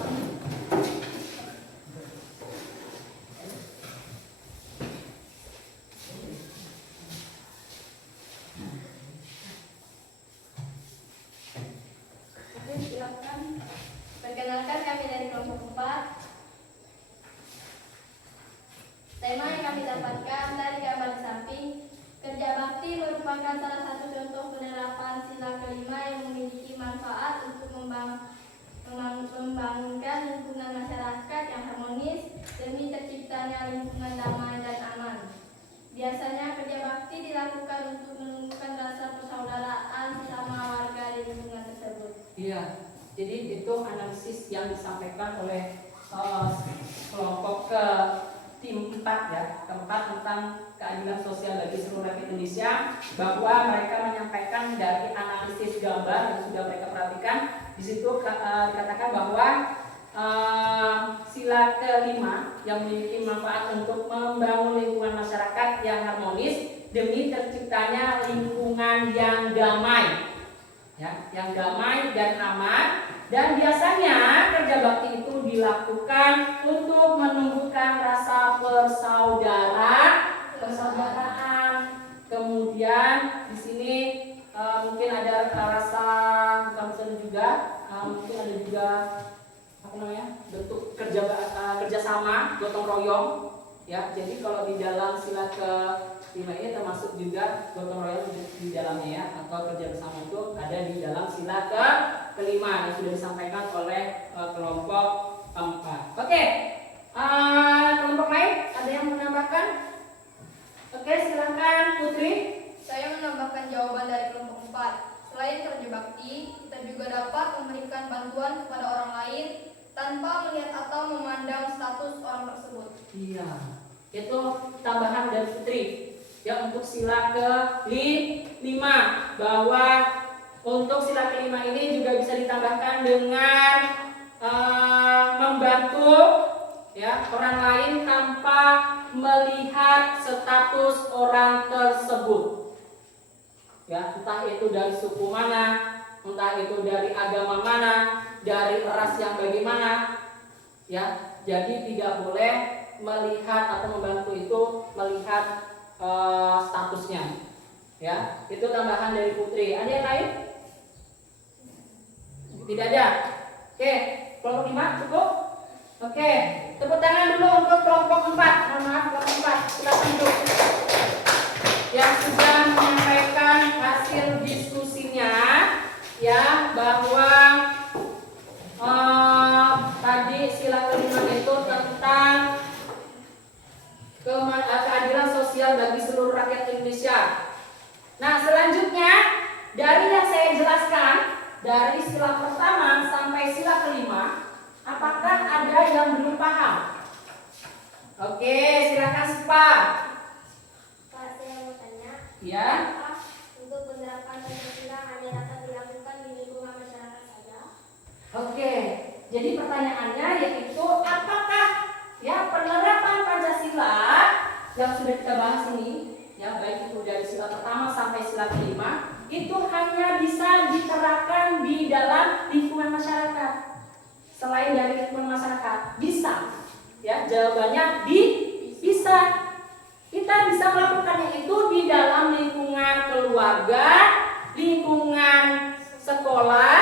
kelompok 4. Tema yang kami dapatkan dari gambar di samping, kerja bakti merupakan salah satu contoh penerapan sila kelima yang memiliki manfaat untuk membangunkan lingkungan masyarakat yang harmonis demi terciptanya lingkungan damai dan aman. Biasanya kerja bakti dilakukan untuk menumbuhkan rasa persaudaraan sesama warga di lingkungan tersebut. Iya, jadi itu analisis yang disampaikan oleh kelompok ke tim 4 ya, keempat tentang keadilan sosial bagi seluruh rakyat Indonesia, bahwa mereka menyampaikan dari analisis gambar yang sudah mereka perhatikan. Di situ dikatakan bahwa sila kelima yang memiliki manfaat untuk membangun lingkungan masyarakat yang harmonis demi terciptanya lingkungan yang damai, ya, yang damai dan aman. Dan biasanya kerja bakti itu dilakukan untuk menumbuhkan rasa persaudaraan. Kemudian di sini mungkin ada rasa bukan juga, mungkin ada juga bentuk kerjasama, gotong royong. Ya, jadi kalau di dalam sila ke-5 ini termasuk juga gotong royong di dalamnya ya, atau kerja bersama itu ada di dalam sila ke-5 yang sudah disampaikan oleh kelompok 4. Oke, kelompok lain ada yang menambahkan? Oke, silakan Putri. Saya menambahkan jawaban dari kelompok 4. Selain kerja bakti, kita juga dapat memberikan bantuan kepada orang lain tanpa melihat atau memandang status orang tersebut. Iya, itu tambahan dari Putri. Ya, untuk sila ke-5, bahwa untuk sila ke-5 ini juga bisa ditambahkan dengan membantu ya orang lain tanpa melihat status orang tersebut. Ya, entah itu dari suku mana, entah itu dari agama mana, dari ras yang bagaimana. Ya, jadi tidak boleh melihat atau membantu itu melihat statusnya. Ya, itu tambahan dari Putri. Ada yang lain? Tidak ada. Oke, kelompok 5 cukup? Oke, tepuk tangan dulu untuk kelompok 4. Mohon maaf, kelompok 4. Silakan duduk. Yang sudah menyampaikan hasil diskusinya, ya, bahwa tadi sila ke-5 itu tentang keadilan sosial bagi seluruh rakyat Indonesia. Nah, selanjutnya dari yang saya jelaskan, dari sila pertama sampai sila ke-5, apakah ada yang belum paham? Oke, silakan Sipa. Pak, saya mau tanya. Ya. Apakah untuk penerapan Pancasila hanya dapat dilakukan di lingkungan masyarakat saja? Oke, jadi pertanyaannya yaitu apakah ya penerapan Pancasila yang sudah kita bahas ini, ya baik itu dari sila pertama sampai sila ke-5, itu hanya bisa diterapkan di dalam lingkungan masyarakat. Selain dari lingkungan masyarakat, bisa. Ya, jawabannya bisa. Kita bisa melakukannya itu di dalam lingkungan keluarga, lingkungan sekolah,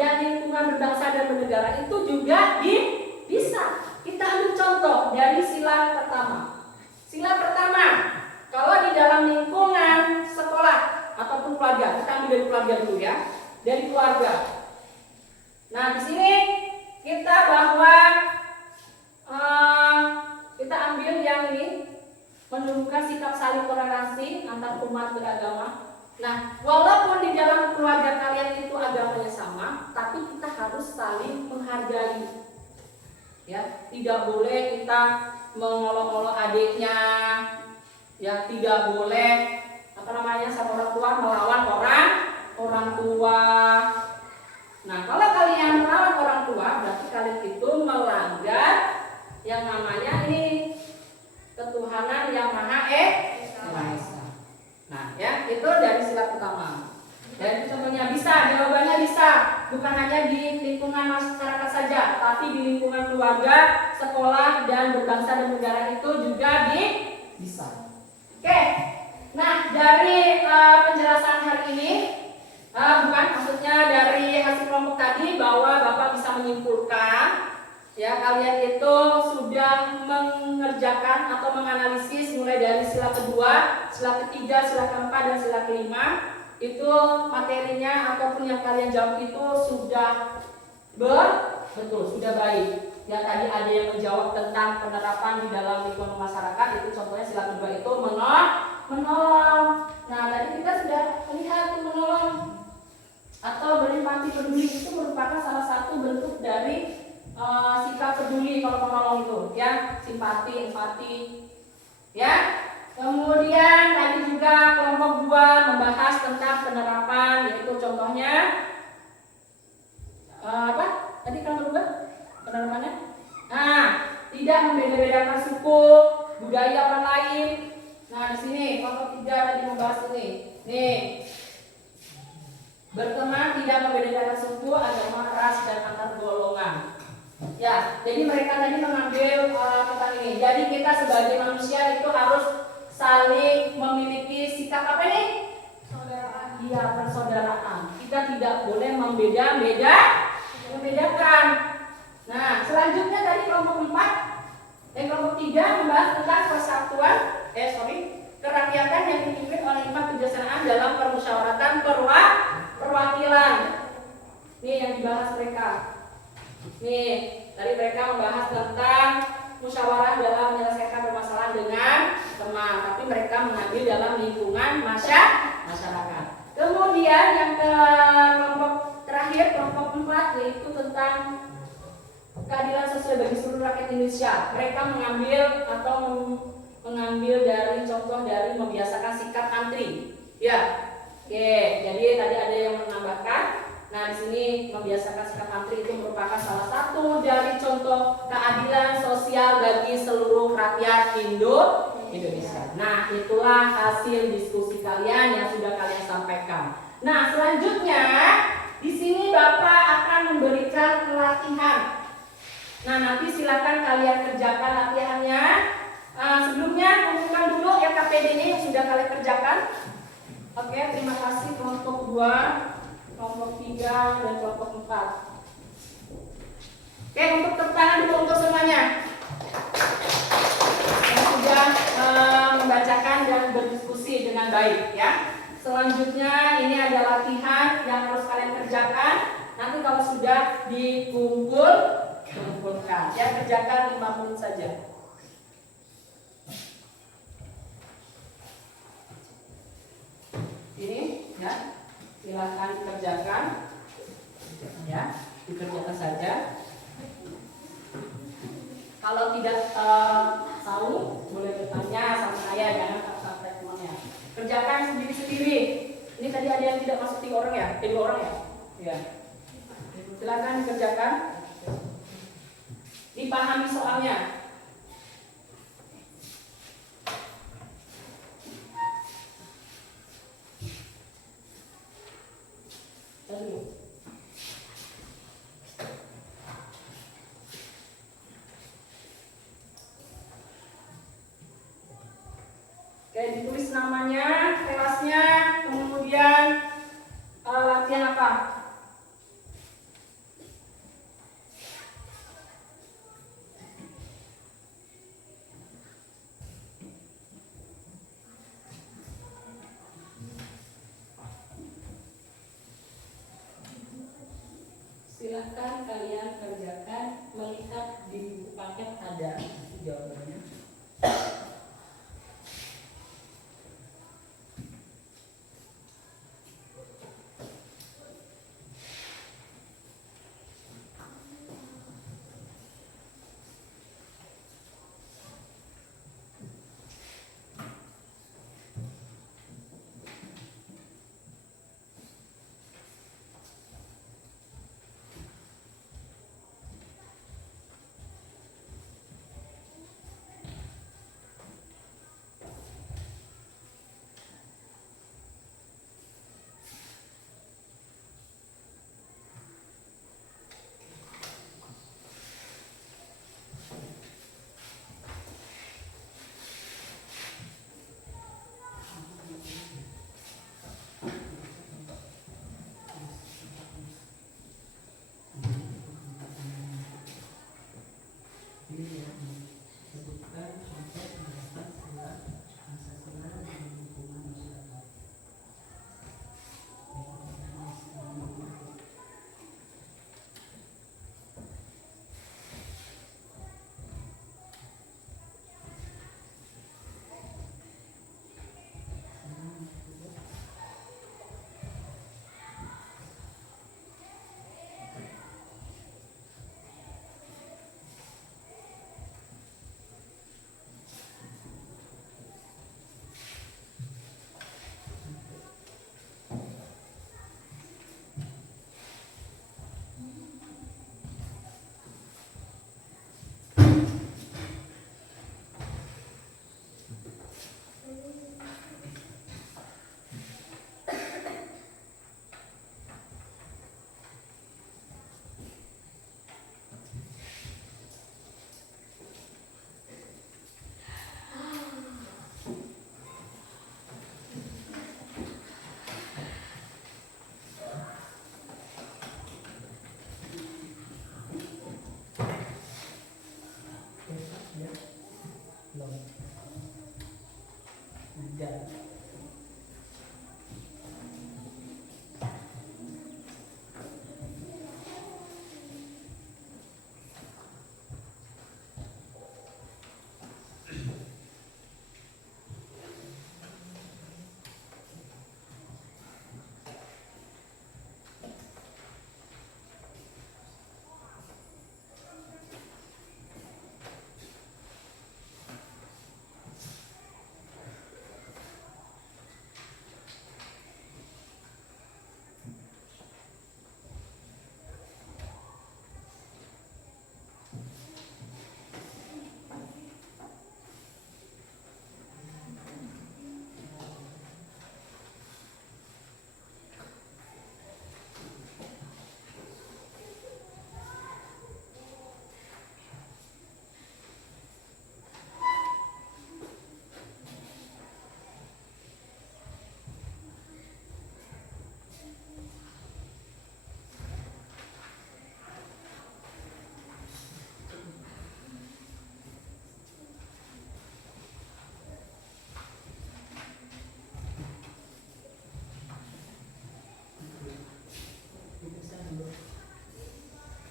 dan lingkungan berbangsa dan bernegara itu juga bisa. Kita ambil contoh dari sila pertama. Sila pertama, kalau di dalam lingkungan sekolah ataupun keluarga, kita ambil dari keluarga dulu ya, dari keluarga. Nah, di sini kita bahwa kita ambil yang ini, menumbuhkan sikap saling toleransi antar umat beragama. Nah, walaupun di dalam keluarga kalian itu agamanya sama, tapi kita harus saling menghargai. Ya, tidak boleh kita mengolok-olok adiknya. Ya, tidak boleh sama orang tua melawan orang tua. Nah, kalau kalian melawan orang tua, berarti kalian itu melanggar yang namanya ini ketuhanan yang Maha Esa. Nah, ya, itu dari sila pertama. Dan contohnya bisa, jawabannya bisa. Bukan hanya di lingkungan masyarakat saja, tapi di lingkungan keluarga, sekolah, dan berbangsa dan negara itu juga bisa. Oke. Nah, dari penjelasan hari ini, maksudnya dari hasil kelompok tadi, bahwa Bapak bisa menyimpulkan Ya, kalian itu sudah mengerjakan atau menganalisis mulai dari sila kedua, sila ketiga, sila keempat, dan sila kelima. Itu materinya ataupun yang kalian jawab itu sudah betul, sudah baik. Ya, tadi ada yang menjawab tentang penerapan di dalam lingkungan masyarakat, itu contohnya sila kedua itu menolong. Nah, tadi kita sudah melihat menolong atau berempati peduli itu merupakan salah satu bentuk dari sikap peduli kalau menolong itu, ya, simpati, empati, ya. Kemudian tadi juga kelompok 2 membahas tentang penerapan, yaitu contohnya apa? Tadi kelompok 2 penerapannya, nah, tidak membeda-bedakan suku, budaya orang lain. Nah, di sini kelompok 3 tadi membahas ini, nih. Berteman tidak membedakan suku, agama, ras, dan antar golongan. Ya, jadi mereka tadi mengambil tentang ini. Jadi kita sebagai manusia itu harus saling memiliki sikap apa nih? Persaudaraan. Iya, persaudaraan. Kita tidak boleh membedakan. Nah, selanjutnya tadi kelompok 4 dan kelompok 3 membahas tentang persatuan, kerakyatan yang dipimpin oleh 5 kebijaksanaan dalam permusyawaratan perwakilan. Nih yang dibahas mereka. Nih, tadi mereka membahas tentang musyawarah dalam menyelesaikan permasalahan dengan teman, tapi mereka mengambil dalam lingkungan masyarakat. Kemudian yang ke kelompok terakhir, kelompok 4, yaitu tentang keadilan sosial bagi seluruh rakyat Indonesia. Mereka mengambil dari contoh dari membiasakan sikap antri. Ya. Oke, jadi tadi ada yang menambahkan. Nah, di sini membiasakan sikap antri itu merupakan salah satu dari contoh keadilan sosial bagi seluruh rakyat Indonesia. Nah, itulah hasil diskusi kalian yang sudah kalian sampaikan. Nah, selanjutnya di sini Bapak akan memberikan latihan. Nah, nanti silakan kalian kerjakan latihannya. Sebelumnya kumpulkan dulu RKPD-nya yang sudah kalian kerjakan. Oke, terima kasih kelompok 2. Kelompok 3 dan kelompok 4. Oke, untuk tepuk tangan dulu untuk semuanya yang sudah membacakan dan berdiskusi dengan baik, ya. Selanjutnya ini ada latihan yang harus kalian kerjakan. Nanti kalau sudah dikumpulkan, ya, kerjakan 5 menit saja. Ini, ya. Silakan dikerjakan, ya, dikerjakan saja. Kalau tidak tahu, boleh bertanya sama saya, jangan sampai temannya. Kerjakan sendiri-sendiri. Ini tadi ada yang tidak masuk 3 orang ya, 2 orang ya. Ya. Silakan dikerjakan. Dipahami soalnya. Oke, ditulis namanya, kelasnya, kemudian latihan apa? Silahkan kalian kerjakan, melihat di buku paket ada jawabannya.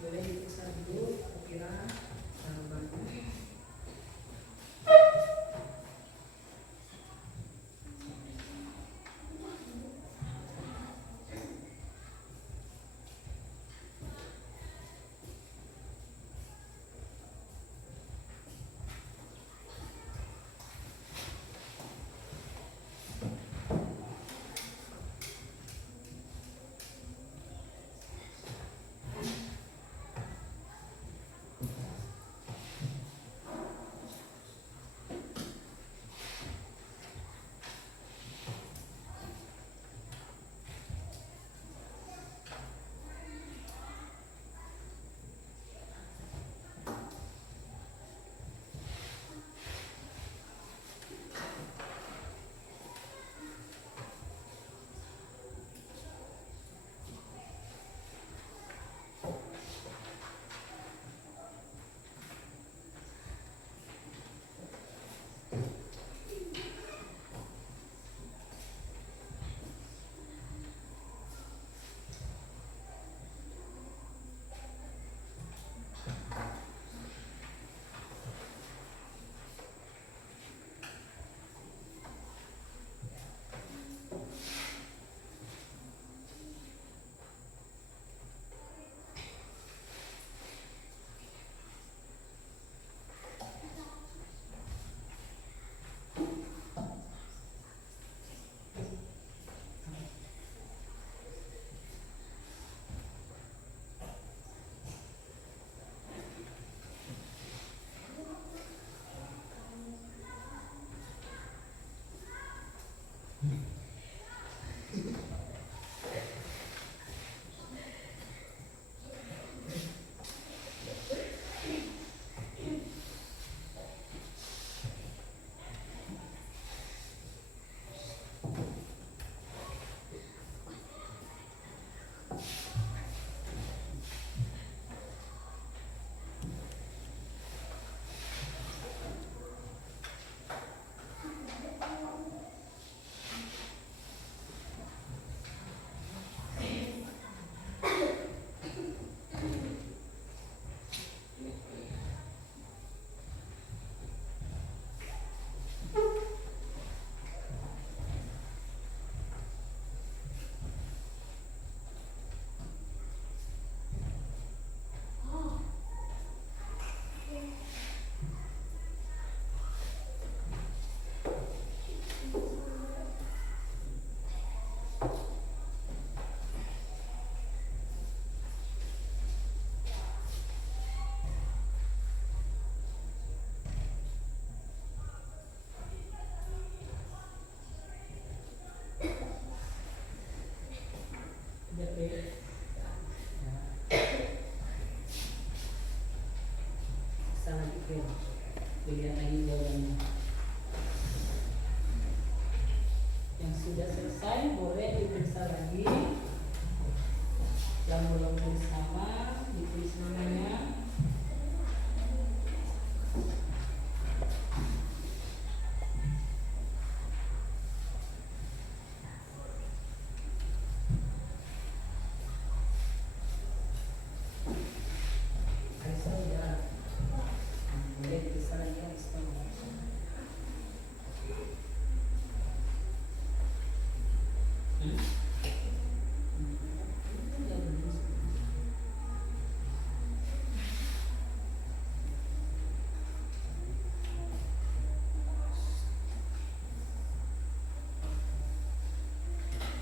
boleh diperiksa dulu kira jawabannya. Dilihat lagi jawabannya. Yang sudah selesai boleh diperiksa lagi. Yang belum tulis sama ditulis namanya.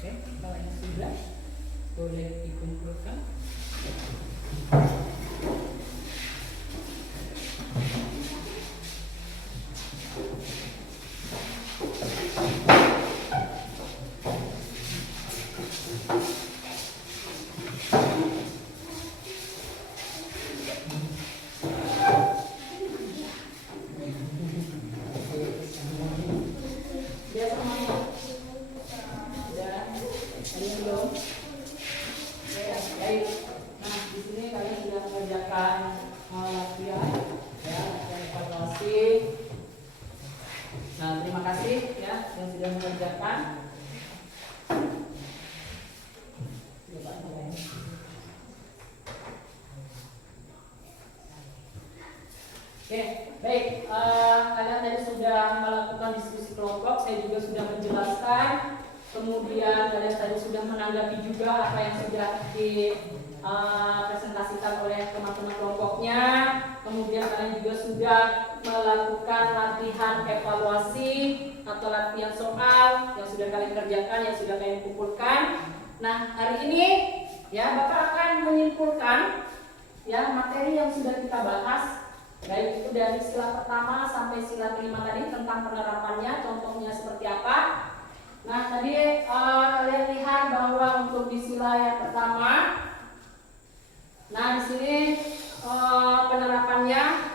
Oke, kalau yang sudah boleh dikumpulkan. Terima kasih ya yang sudah mengerjakan. Oke, baik. Kalian tadi sudah melakukan diskusi kelompok, saya juga sudah menjelaskan. Kemudian kalian tadi sudah menanggapi juga apa yang sudah dipresentasikan oleh teman-teman kelompoknya. Kemudian kalian juga sudah melakukan latihan evaluasi atau latihan soal yang sudah kalian kerjakan, yang sudah kalian kumpulkan. Nah, hari ini ya Bapak akan menyimpulkan ya materi yang sudah kita bahas, baik itu dari sila pertama sampai sila kelima tadi tentang penerapannya, contohnya seperti apa. Nah, tadi kalian lihat bahwa untuk di sila yang pertama, nah di sini penerapannya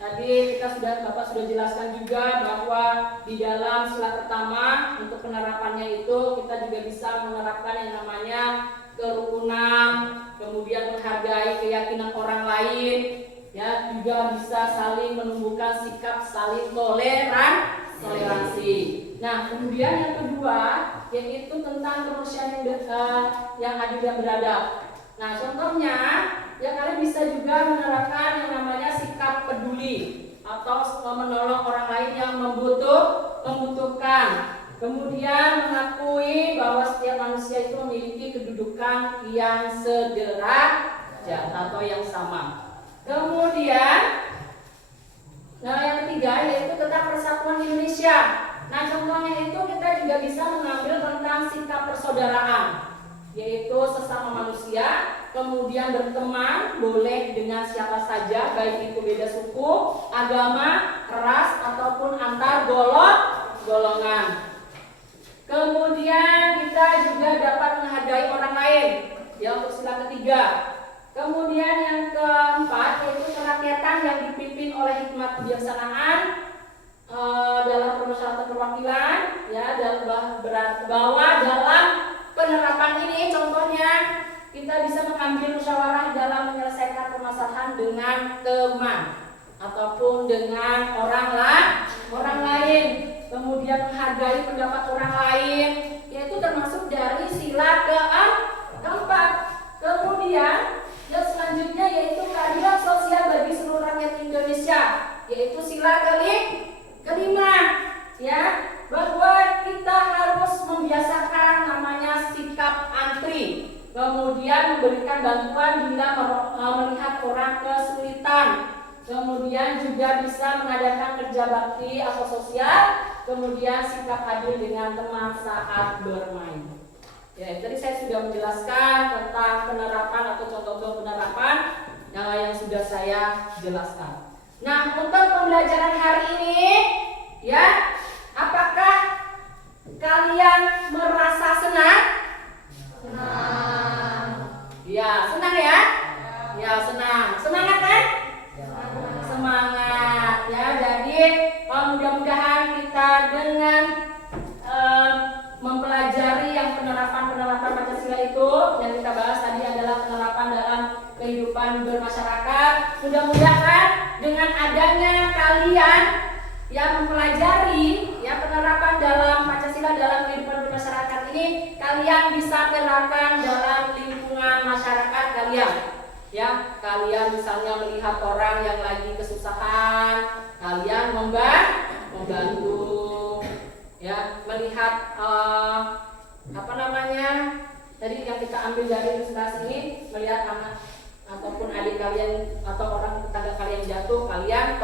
tadi Bapak sudah jelaskan juga bahwa di dalam sila pertama untuk penerapannya itu kita juga bisa menerapkan yang namanya kerukunan, kemudian menghargai keyakinan orang lain, ya juga bisa saling menumbuhkan sikap saling toleransi. Nah, kemudian yang kedua yaitu tentang kemanusiaan yang adil dan beradab. Nah, contohnya ya kalian bisa juga menerapkan yang namanya sikap peduli atau menolong orang lain yang membutuhkan. Kemudian mengakui bahwa setiap manusia itu memiliki kedudukan yang sederajat atau yang sama. Kemudian, nah yang ketiga yaitu tentang persatuan Indonesia. Nah contohnya itu kita juga bisa mengambil tentang sikap persaudaraan, yaitu sesama manusia, kemudian berteman boleh dengan siapa saja, baik itu beda suku, agama, ras ataupun antar golongan. Kemudian kita juga dapat menghargai orang lain, ya untuk sila ketiga. Kemudian yang keempat yaitu kerakyatan yang dipimpin oleh hikmat kebijaksanaan dalam permusyawaratan perwakilan, ya bahwa dalam penerapan ini contohnya kita bisa mengambil musyawarah dalam menyelesaikan permasalahan dengan teman ataupun dengan orang lain. Kemudian menghargai pendapat orang lain, yaitu termasuk dari sila keempat. Kemudian yang selanjutnya yaitu keadilan sosial bagi seluruh rakyat Indonesia, yaitu sila kelima, ya bahwa kita harus membiasakan namanya sikap antri. Kemudian memberikan bantuan bila melihat orang kesulitan. Kemudian juga bisa mengadakan kerja bakti atau sosial. Kemudian sikap adil dengan teman saat bermain. Ya, tadi saya sudah menjelaskan tentang penerapan atau contoh-contoh penerapan yang sudah saya jelaskan. Nah, untuk pembelajaran hari ini, ya, apakah kalian merasa senang? Senang. Ya, senang ya? Ya, senang. Semangat kan? Semangat. Ya, jadi mudah-mudahan kita dengan mempelajari yang penerapan Pancasila itu yang kita bahas tadi adalah penerapan dalam kehidupan bermasyarakat. Mudah-mudahan dengan adanya kalian yang mempelajari ya penerapan dalam Pancasila dalam kehidupan bermasyarakat ini, kalian bisa terapkan dalam lingkungan masyarakat kalian. Ya, kalian misalnya melihat orang yang lagi kesusahan, kalian membantu. Ya, melihat tadi yang kita ambil dari ilustrasi ini, melihat anak ataupun adik kalian atau orang tetangga kalian jatuh, kalian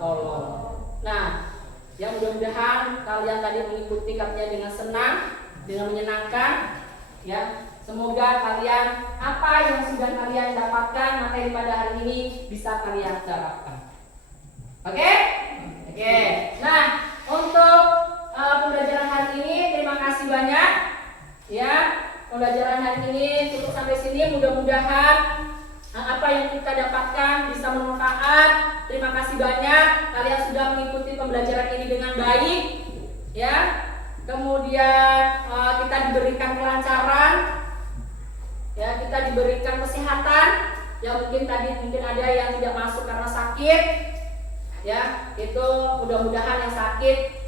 tolong. Nah, yang mudah-mudahan kalian tadi mengikuti katanya dengan senang, dengan menyenangkan, ya. Semoga kalian apa yang sudah kalian dapatkan materi pada hari ini bisa kalian terapkan. Oke? Nah, untuk pembelajaran hari ini terima kasih banyak. Ya, pembelajaran hari ini cukup sampai sini. Mudah-mudahan apa yang kita dapatkan bisa bermanfaat. Terima kasih banyak. Kalian sudah mengikuti pembelajaran ini dengan baik. Ya. Kemudian kita diberikan kelancaran. Ya, kita diberikan kesehatan. Ya, mungkin ada yang tidak masuk karena sakit. Ya, itu mudah-mudahan yang sakit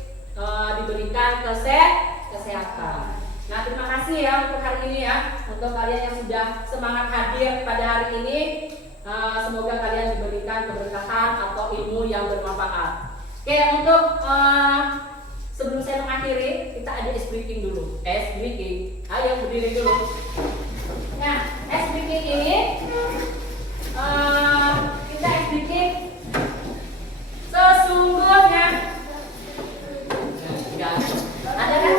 diberikan kesehatan. Nah, terima kasih ya untuk hari ini ya, untuk kalian yang sudah semangat hadir pada hari ini. Semoga kalian diberikan keberkahan atau ilmu ilmu yang bermanfaat. Oke, untuk sebelum saya mengakhiri, kita ada ice breaking dulu. Ice breaking. Ayo berdiri dulu. Nah, ice breaking ini kita ice breaking sesungguhnya. Enggak. Ada kan?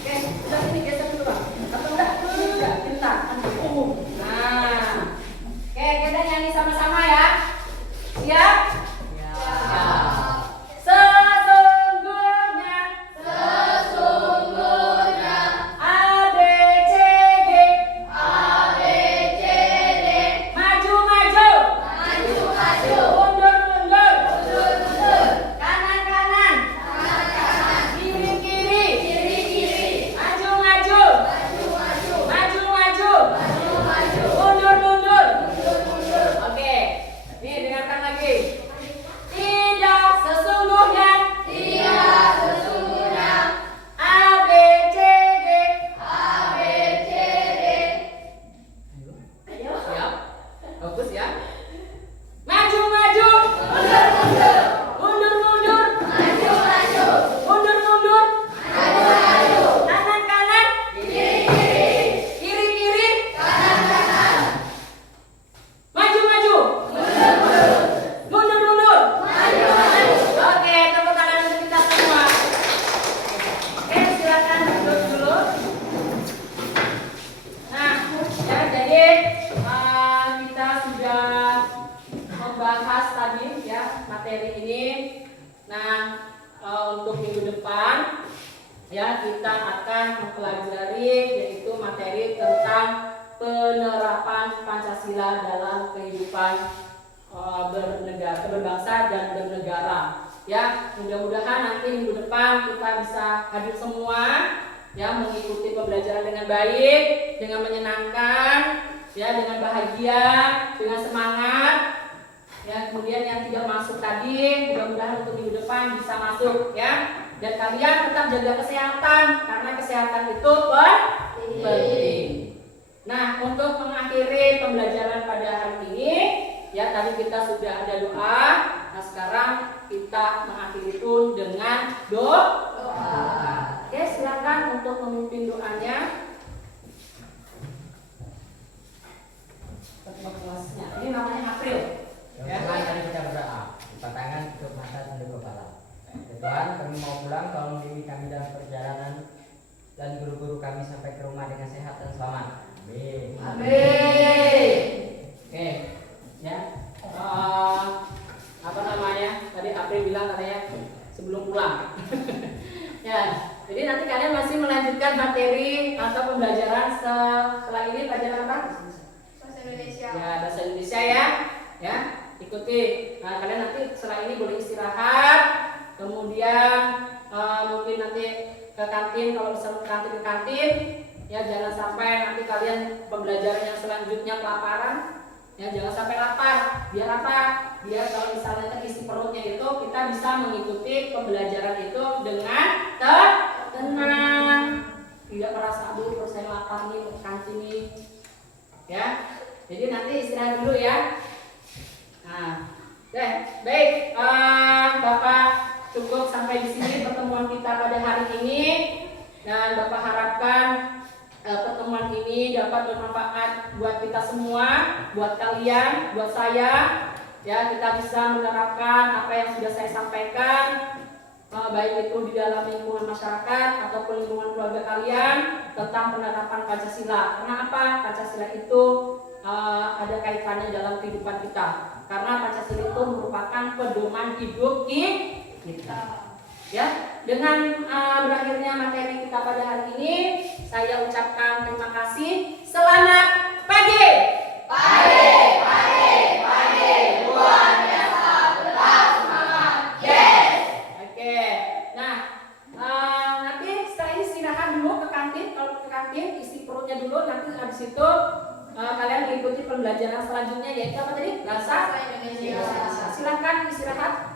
Oke, udah sini geser dulu Bang. Atau enggak? Enggak, pintar. Nah. Oke, kita nyanyi sama-sama ya. Siap? Kita akan mempelajari yaitu materi tentang penerapan Pancasila dalam kehidupan berbangsa dan bernegara. Ya, mudah-mudahan nanti minggu depan kita bisa hadir semua, ya, mengikuti pembelajaran dengan baik, dengan menyenangkan, ya, dengan bahagia, dengan semangat. Ya, kemudian yang tidak masuk tadi, mudah-mudahan untuk minggu depan bisa masuk, ya. Dan kalian tetap jaga kesehatan karena kesehatan itu penting. Nah, untuk mengakhiri pembelajaran pada hari ini, ya, tadi kita sudah ada doa. Nah, sekarang kita mengakhiri itu dengan doa. Oke, silakan untuk memimpin doanya. Kelasnya ini namanya April. Ya, mari kita berdoa. Lipat tangan, tutup mata, tunduk kepala. Tuhan, kami mau pulang, tolong bimbing kami dalam perjalanan dan guru-guru kami sampai ke rumah dengan sehat dan selamat. Amin. Amin. Oke, ya. Apa namanya? Tadi April bilang katanya sebelum pulang. Ya, jadi nanti kalian masih melanjutkan materi atau pembelajaran setelah ini pelajaran apa? Bahasa Indonesia. Ya, bahasa Indonesia ya. Ya, ikuti. Nah, kalian nanti setelah ini boleh istirahat. Kemudian mungkin nanti ke kantin, kalau bisa ke kantin, ya, jangan sampai nanti kalian pembelajaran yang selanjutnya kelaparan, ya, jangan sampai lapar. Biar apa? Biar kalau misalnya terisi perutnya itu kita bisa mengikuti pembelajaran itu dengan tenang, tidak merasa aduh terus saya lapar nih ke kantin nih, ya. Jadi nanti istirahat dulu ya. Nah, baik, Bapak. Cukup sampai di sini pertemuan kita pada hari ini, dan Bapak harapkan pertemuan ini dapat bermanfaat buat kita semua, buat kalian, buat saya, ya, kita bisa menerapkan apa yang sudah saya sampaikan, baik itu di dalam lingkungan masyarakat ataupun lingkungan keluarga kalian tentang penerapan Pancasila. Karena apa? Pancasila itu ada kaitannya dalam kehidupan kita. Karena Pancasila itu merupakan pedoman hidup kita. Ya, dengan berakhirnya materi kita pada hari ini, saya ucapkan terima kasih. Selamat pagi. Pagi. Luar biasa, tetap semangat. Yes. Oke. Nah, nanti setelah ini istirahat dulu ke kantin. Kalau ke kantin isi perutnya dulu. Nanti habis itu kalian mengikuti pembelajaran selanjutnya, yaitu apa tadi? Bahasa Indonesia. Silakan istirahat.